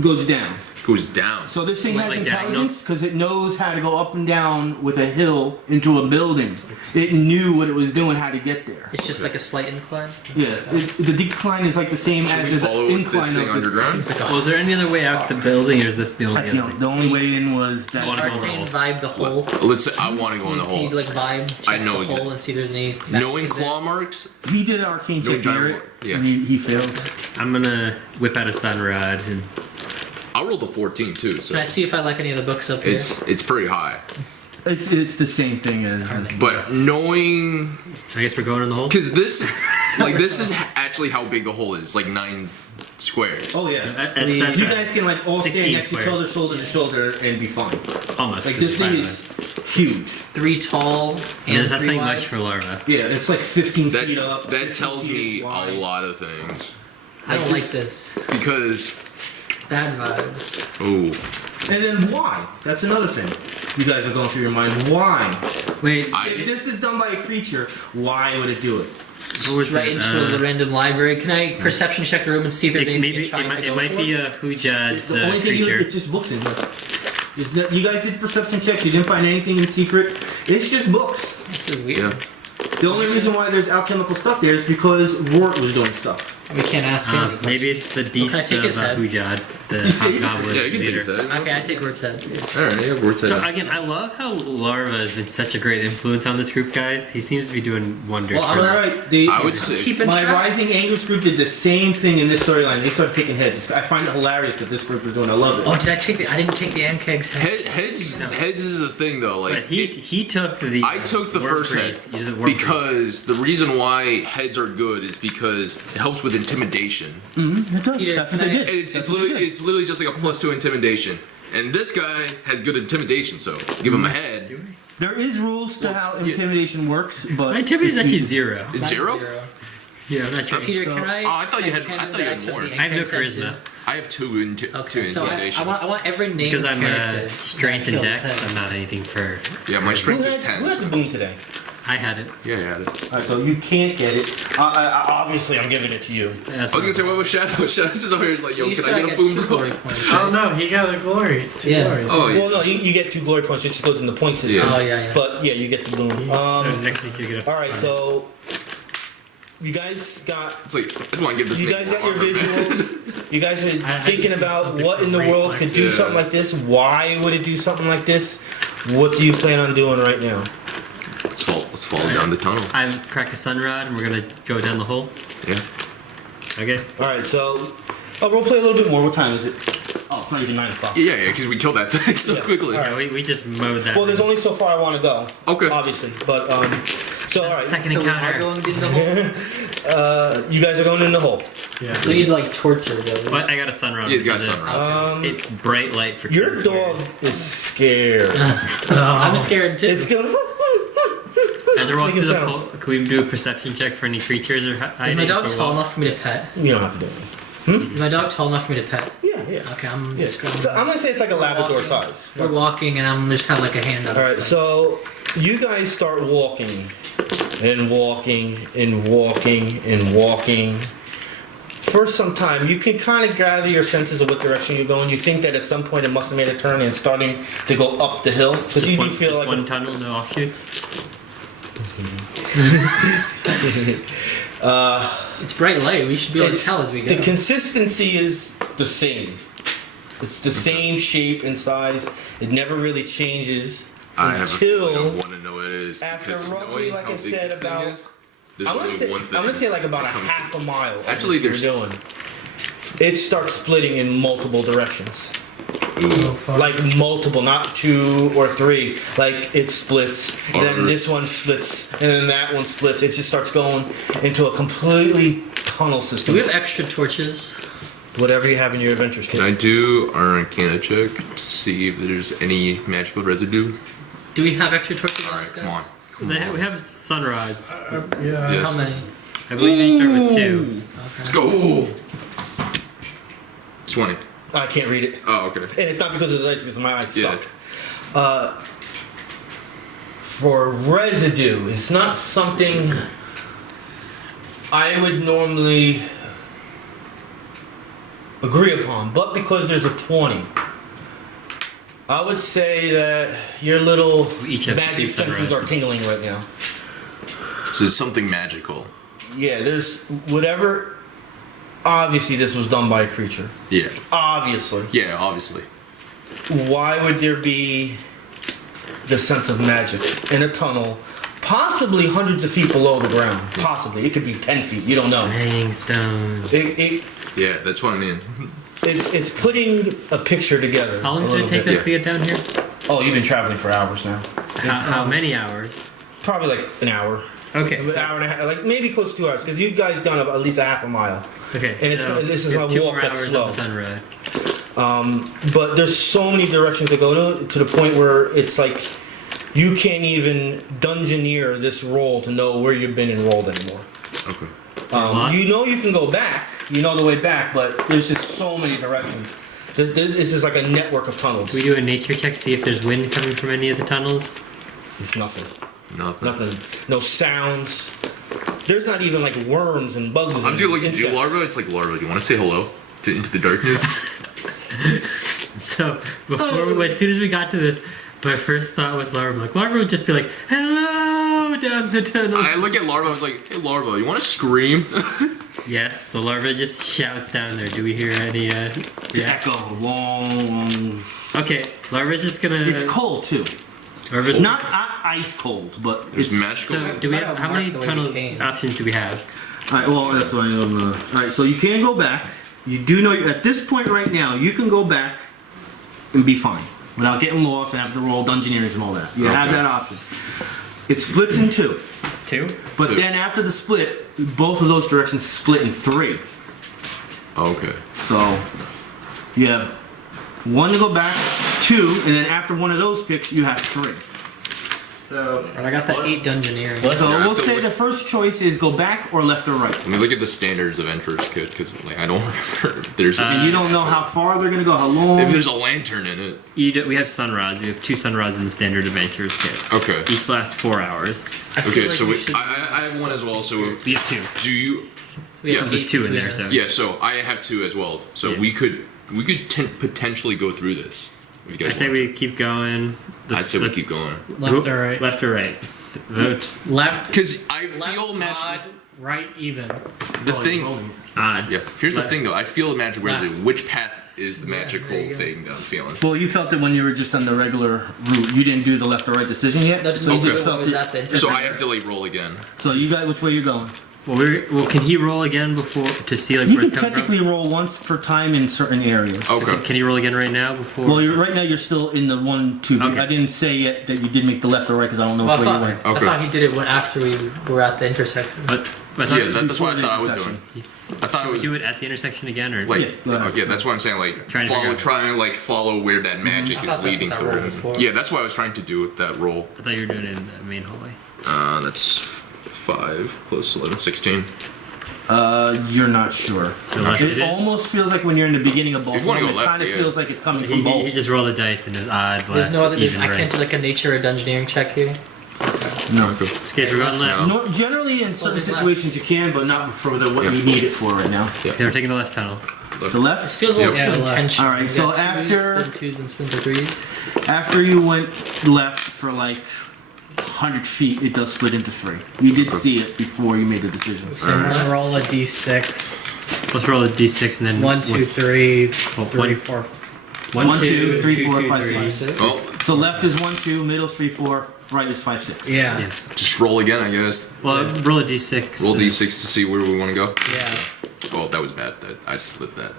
goes down. Goes down. So this thing Like has diagonal? intelligence because it knows how to go up and down with a hill into a building. It knew what it was doing, how to get there. It's just like a slight incline. Yes, the decline is like the same Should as we the follow this incline thing of the. underground? Was there any other way out the building, or is this the only That's other? the only way in was that. I wanna go in the Arcane hole. vibe the hole. Let's say I want to go in the Can you hole. like vibe check I know the hole exact- and see if there's any. Knowing magic in claw marks, He did an arcane No check, giant Garrett, war. Yeah. and he failed. I'm gonna whip out a sun rod and I rolled a 14 too, there? so Can I see if I like any of the books up here? it's pretty high. It's the same thing as. But knowing, so I guess we're going in the hole. because this is actually how big the hole is, like 9 squares. Oh yeah. That's You guys can like all 16 stand next to each other, squares. shoulder to shoulder, and be fine. almost. Like 'cause this it's thing five is huge. 3 tall And and that's 3 saying wide. much for Larva. Yeah, it's like 15 That feet up. that 15 tells feet me a wide. lot of things I don't like this. because Bad vibes. oh, And then why? That's another thing. You guys are going through your mind. Why? Wait, If I this is done by a creature, why would it do it? what was Right it? into a random library. Can I perception check the room and see if there's anything Maybe it trying might, to go it might for? be a Hujad's The only thing creature. it's just books in here. It's not, you guys did perception checks. You didn't find anything in secret. It's just books. This is weird. yeah. The only reason why there's alchemical stuff there is because Rort was doing stuff. We can't ask him. any Maybe it's the beast I take of his head? Hujad, the You see? hobgoblin Yeah, you can take leader. his head. Okay, I take Root's head. Alright, yeah, we're So again, I love how Larva has been such a great influence on this group, guys. He seems to be doing wonders. Well, for I'm All them. right, they, I would say Keeping my track. Rising Angers group did the same thing in this storyline. They started taking heads. I find it hilarious that this group is doing. I love it. Oh, did I take the? I didn't take the Ankeg's head. heads is a thing though. But Like he took the. I took the war first head priest. You did the war priest. because the reason why heads are good is because it helps with intimidation. It does. Peter, That's what can they I- did. And That's what they did. it's literally just like a +2 intimidation. And this guy has good intimidation, so give him a head. There is rules to how yeah. intimidation works, but My intimidate is if actually you- 0. It's 0? Yeah, I'm not sure. Peter, So- can I? Oh, I thought you can had- canon I thought you that had took more. the I have no Ankeg's head charisma. too? I have 2 Okay, so intimidation. I want every name Because I'm character strength that and kills dex, head. I'm not anything for. Yeah, my Who strength is had, 10. who had the So. boom today? I had it. Yeah, I had it. Alright, so you can't get it. Obviously, I'm giving it to you. That's I was gonna say, what was Shadow? Shadow's just over here. He's like, yo, You can said I get a get boom? 2 glory points. Right? Oh no, he got a glory. 2 Yeah. glories. Oh, yeah. Well, no, you get 2 glory points. It just goes in the point system. Yeah. Oh yeah. But yeah, you get the boom. So next week you get a. All right, so you guys got It's like, I just want to give this you nigga guys got your armor. visuals. You guys are I thinking just about something what in the great world like could do this. something like this. Why would it do something like this? What do you plan on doing right now? Let's fall down the tunnel. I crack a sun rod and we're gonna go down the hole. Yeah. Okay. All right, so I'll play a little bit more. What time is it? Oh, it's not even 9 o'clock. Yeah, because we killed that thing so Yeah. quickly. All right. Yeah, we just mowed that. Well, there's only so far I want to go. Okay. Obviously, but So all right, Second So we are encounter. going in the hole. you guys are going in the hole. Yeah. We need like torches. Over. What? I got a sunrise. Yeah, he's got sunrise. It's bright light for Your kids. dog is scared. I'm scared too. It's gonna. As we're walking Making through the sounds. hole, can we do a perception check for any creatures or Is hiding? my dog or tall what? enough for me to pet? You don't have to do it. Is my dog tall enough for me to pet? Yeah, yeah. Okay, I'm Yeah. just going. So I'm gonna say it's like a Labrador Walking. size. We're walking, and I'm just kind of like a hand up. All right, so you guys start walking and walking and walking and walking. For some time, you can kind of gather your senses of what direction you're going. You think that at some point it must have made a turn and starting to go up the hill because you do One, feel just like one tunnel, no offshoots. It's bright light. We should be able to tell as we go. the consistency is the same. It's the same shape and size. It never really changes I have a feeling I until want to know what it is. after because roughly, knowing like how I big said, this thing about- is, there's I'm only one thing. gonna say like about a that comes half a mile. of Actually, this you're doing. It starts splitting in multiple directions. Oh, fuck. Like multiple, not 2 or 3. Like it splits, and then this one splits, and then that one splits. It just starts going into a completely tunnel Do system. we have extra torches? Whatever you have in your adventures kit. Can I do our Arcana check to see if there's any magical residue? Do we have extra torches? All on right, this come guy? on. We have sun rods. Yeah. Yes. How many? I believe they start with 2. Let's go. 20. I can't read it, Oh, okay. and it's not because of the dice, because my eyes Yeah. suck. For residue, it's not something I would normally agree upon, but because there's a 20, I would say that your little we each have 2 magic sun senses rods. are tingling right now. So it's something magical. Yeah, there's whatever. Obviously, this was done by a creature. Yeah. Obviously. Yeah, obviously. Why would there be the sense of magic in a tunnel, possibly hundreds of feet below the ground? Possibly. It could be 10 feet. You don't know. Hanging stone. Yeah, that's what I mean. It's putting a picture together. How long a did little it take bit. us to get down here? Oh, you've been traveling for hours now. How many hours? Probably like an hour. Okay. An hour and a half, like maybe close to 2 hours, because you guys done at least a half a mile. Okay. And it's- so this is we have a 2 walk more that's hours slow. up the sun road. But there's so many directions to go to the point where it's like you can't even dungeoneer this roll to know where you've been enrolled anymore. Okay. Lost? You know you can go back, you know the way back, but there's just so many directions. It's just like a network of tunnels. Can we do a nature check, see if there's wind coming from any of the tunnels? It's nothing. Nothing. Nothing. No sounds. There's not even like worms and bugs. I'm and just looking at you, insects. Larva. It's like, Larva, do you want to say hello into the darkness? So before, as soon as we got to this, my first thought was Larva. Like Larva would just be like, "Hello," down the tunnel. I look at Larva, I was like, hey, Larva, you want to scream? Yes. So Larva just shouts down there. Do we hear any? The Yeah. echo. Long. Okay. Larva's just gonna. It's cold too. Larva's It's not ice cold, but There's it's magical. So do we Why have, not how many mark the way we tunnels came? options do we have? Alright, well, that's what I don't know. Alright, so you can go back. You do know, at this point right now, you can go back and be fine. Without getting lost and having to roll dungeoneers and all that. You have Okay. that option. It splits in 2. 2. But Two. then after the split, both of those directions split in 3. Okay. So, you have 1 to go back, 2, and then after one of those picks, you have 3. So And I got that 8 dungeoneering. What? So Yeah, we'll so say what- the first choice is go back or left or right. Let me look at the standards of Enter's Kit, because like, I don't remember if there's And you don't know how far they're going to go, how long. if there's a lantern in it. we have sun rods. We have 2 sun rods in the standard adventurers kit. Okay. Each lasts 4 hours. I feel Okay, like so we we, should- I have one as well, so We have 2. do you... we have yeah, There's 2 in between there. us. So Yeah, so I have 2 as well. So Yeah. we could potentially go through this. If you I guys say want we keep going. I say we keep going. Left or right? Left or right. Vote. Left. Because I Left feel odd, magic... right even. The thing... Odd. Yeah, here's the Left. thing though. I feel magic Left. residue. Which path is the magical there you go. thing that I'm feeling? Well, you felt it when you were just on the regular route. You didn't do the left or right decision yet. No, just so you Okay. just felt was it. that the So I have to like roll again. So you got which way you're going. Well, can he roll again before to see like You where can it's coming technically from? roll once per time in certain areas. Okay. Can he roll again right now before? Well, right now you're still in the 1, 2. Okay. I didn't say yet that you did make the left or right because I don't know Well, which way you went. I Okay. thought he did it after we were at the intersection. but I thought Yeah, that's what I Before the thought I was intersection. doing. I thought it we was do it at the intersection again, or like Yeah, go ahead. yeah, that's what I'm saying. Like Trying to figure out- trying to like follow where that magic I is thought that's leading what that roll through. was for. Yeah, that's what I was trying to do with that roll. I thought you were doing it in the main hallway. That's 5 plus 11, 16. You're not sure. So left it It is. almost feels like when you're in the beginning of both If of you wanna them, go it left, kind of yeah. feels like it's coming from both. He just rolled a dice and it was odd. There's left, no other. even, I right. can't do like a nature or dungeoneering check here. No. Okay. This case, we're going left. No, generally, in certain it's left. situations you can, but not for what Yeah. you need it for right now. Yeah. Okay, we're taking the left tunnel. Left. The This left. feels a little Yep. too Yeah, left. intentional. All right, We so got twos, after- then 2s and splinter 3s. After you went left for like 100 feet, it does split into 3. You did see it before you made the decision. So I'm gonna roll a d6. Let's roll a d6 and then 1, 2, 3, Well, 3, one- 4. 1, 2, 3, 4, 2, 5, 3. 6. Oh, So left is 1, 2, middle's 3, 4, right is 5, 6. Yeah. Yeah. just roll again, I guess. Well, roll a d6. Roll d6 to see where we want to go. Yeah. Oh, that was bad. I just slipped that.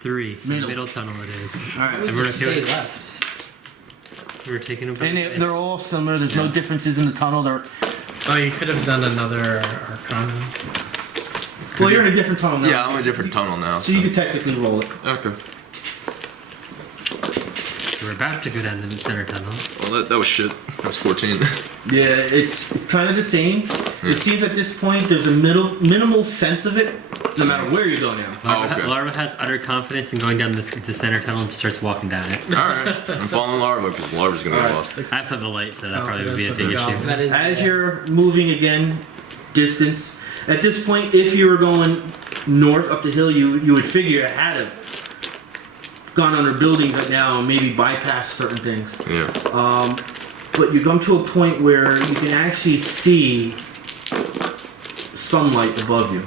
3. So Middle. middle tunnel it is. All right. And we're Just gonna stay do it. left. We're taking a break. And they're all similar. There's no differences in the tunnel. Oh, you could have done another Arcana. Well, you're in a different tunnel now. Yeah, I'm in a different tunnel now. So you could technically roll it. Okay. We're about to go down the center tunnel. Well, that was shit. That was 14. Yeah, it's kind of the same. It seems at this point there's a minimal sense of it, no matter where you go now. Larva, okay. Larva has utter confidence in going down the center tunnel and starts walking down it. Alright. I'm following Larva because Larva's going to get lost. I have something light, so that probably would be a big Confidence of the issue. That is. As you're moving again, distance. At this point, if you were going north up the hill, you would figure it had to gone under buildings right now and maybe bypass certain things. Yeah. But you come to a point where you can actually see sunlight above you.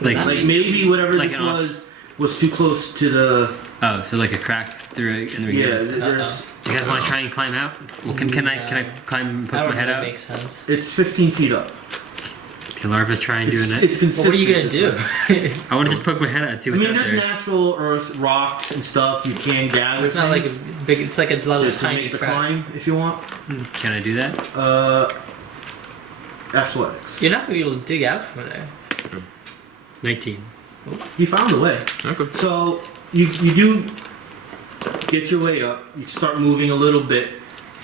Like, Like maybe whatever Like this an off- was too close to the oh, so like a crack through it in the yeah. beginning. There's Do you guys want to try and climb out? Well, can I climb and poke That my would head really out? make sense. it's 15 feet up. Can Larva try and doing it? It's Well, consistent. what are you gonna this do? way. I want to just poke my head out and see I what's mean, out there's there. natural earth, rocks and stuff you can gather. It's not like a things big. It's like a little just to tiny make the crack. climb if you want. Can I do that? Athletics. You're not gonna be able to dig out from there. 19. He found a way. Okay. So you do get your way up. You start moving a little bit.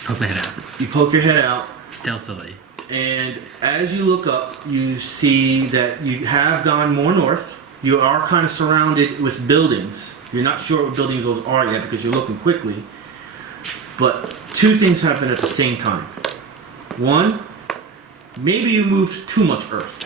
Poke my head out. You poke your head out, Stealthily. and as you look up, you see that you have gone more north. You are kind of surrounded with buildings. You're not sure what buildings those are yet because you're looking quickly. But two things happen at the same time. One, maybe you moved too much earth.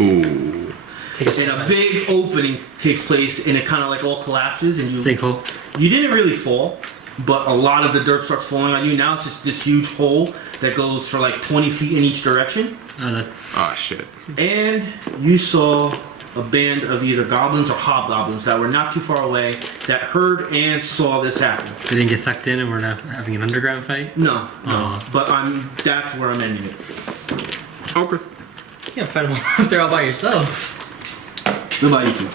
Ooh. Take a step And a back. big opening takes place, and it kind of like all collapses, and you Sinkhole. you didn't really fall, but a lot of the dirt starts falling on you. Now it's just this huge hole that goes for like 20 feet in each direction, Oh, that. Ah, shit. and you saw a band of either goblins or hobgoblins that were not too far away that heard and saw this happen. They didn't get sucked in and we're not having an underground fight? No, no, Aw. but that's where I'm ending it. Okay. You can't fight them all if they're all by yourself. Goodbye, you two.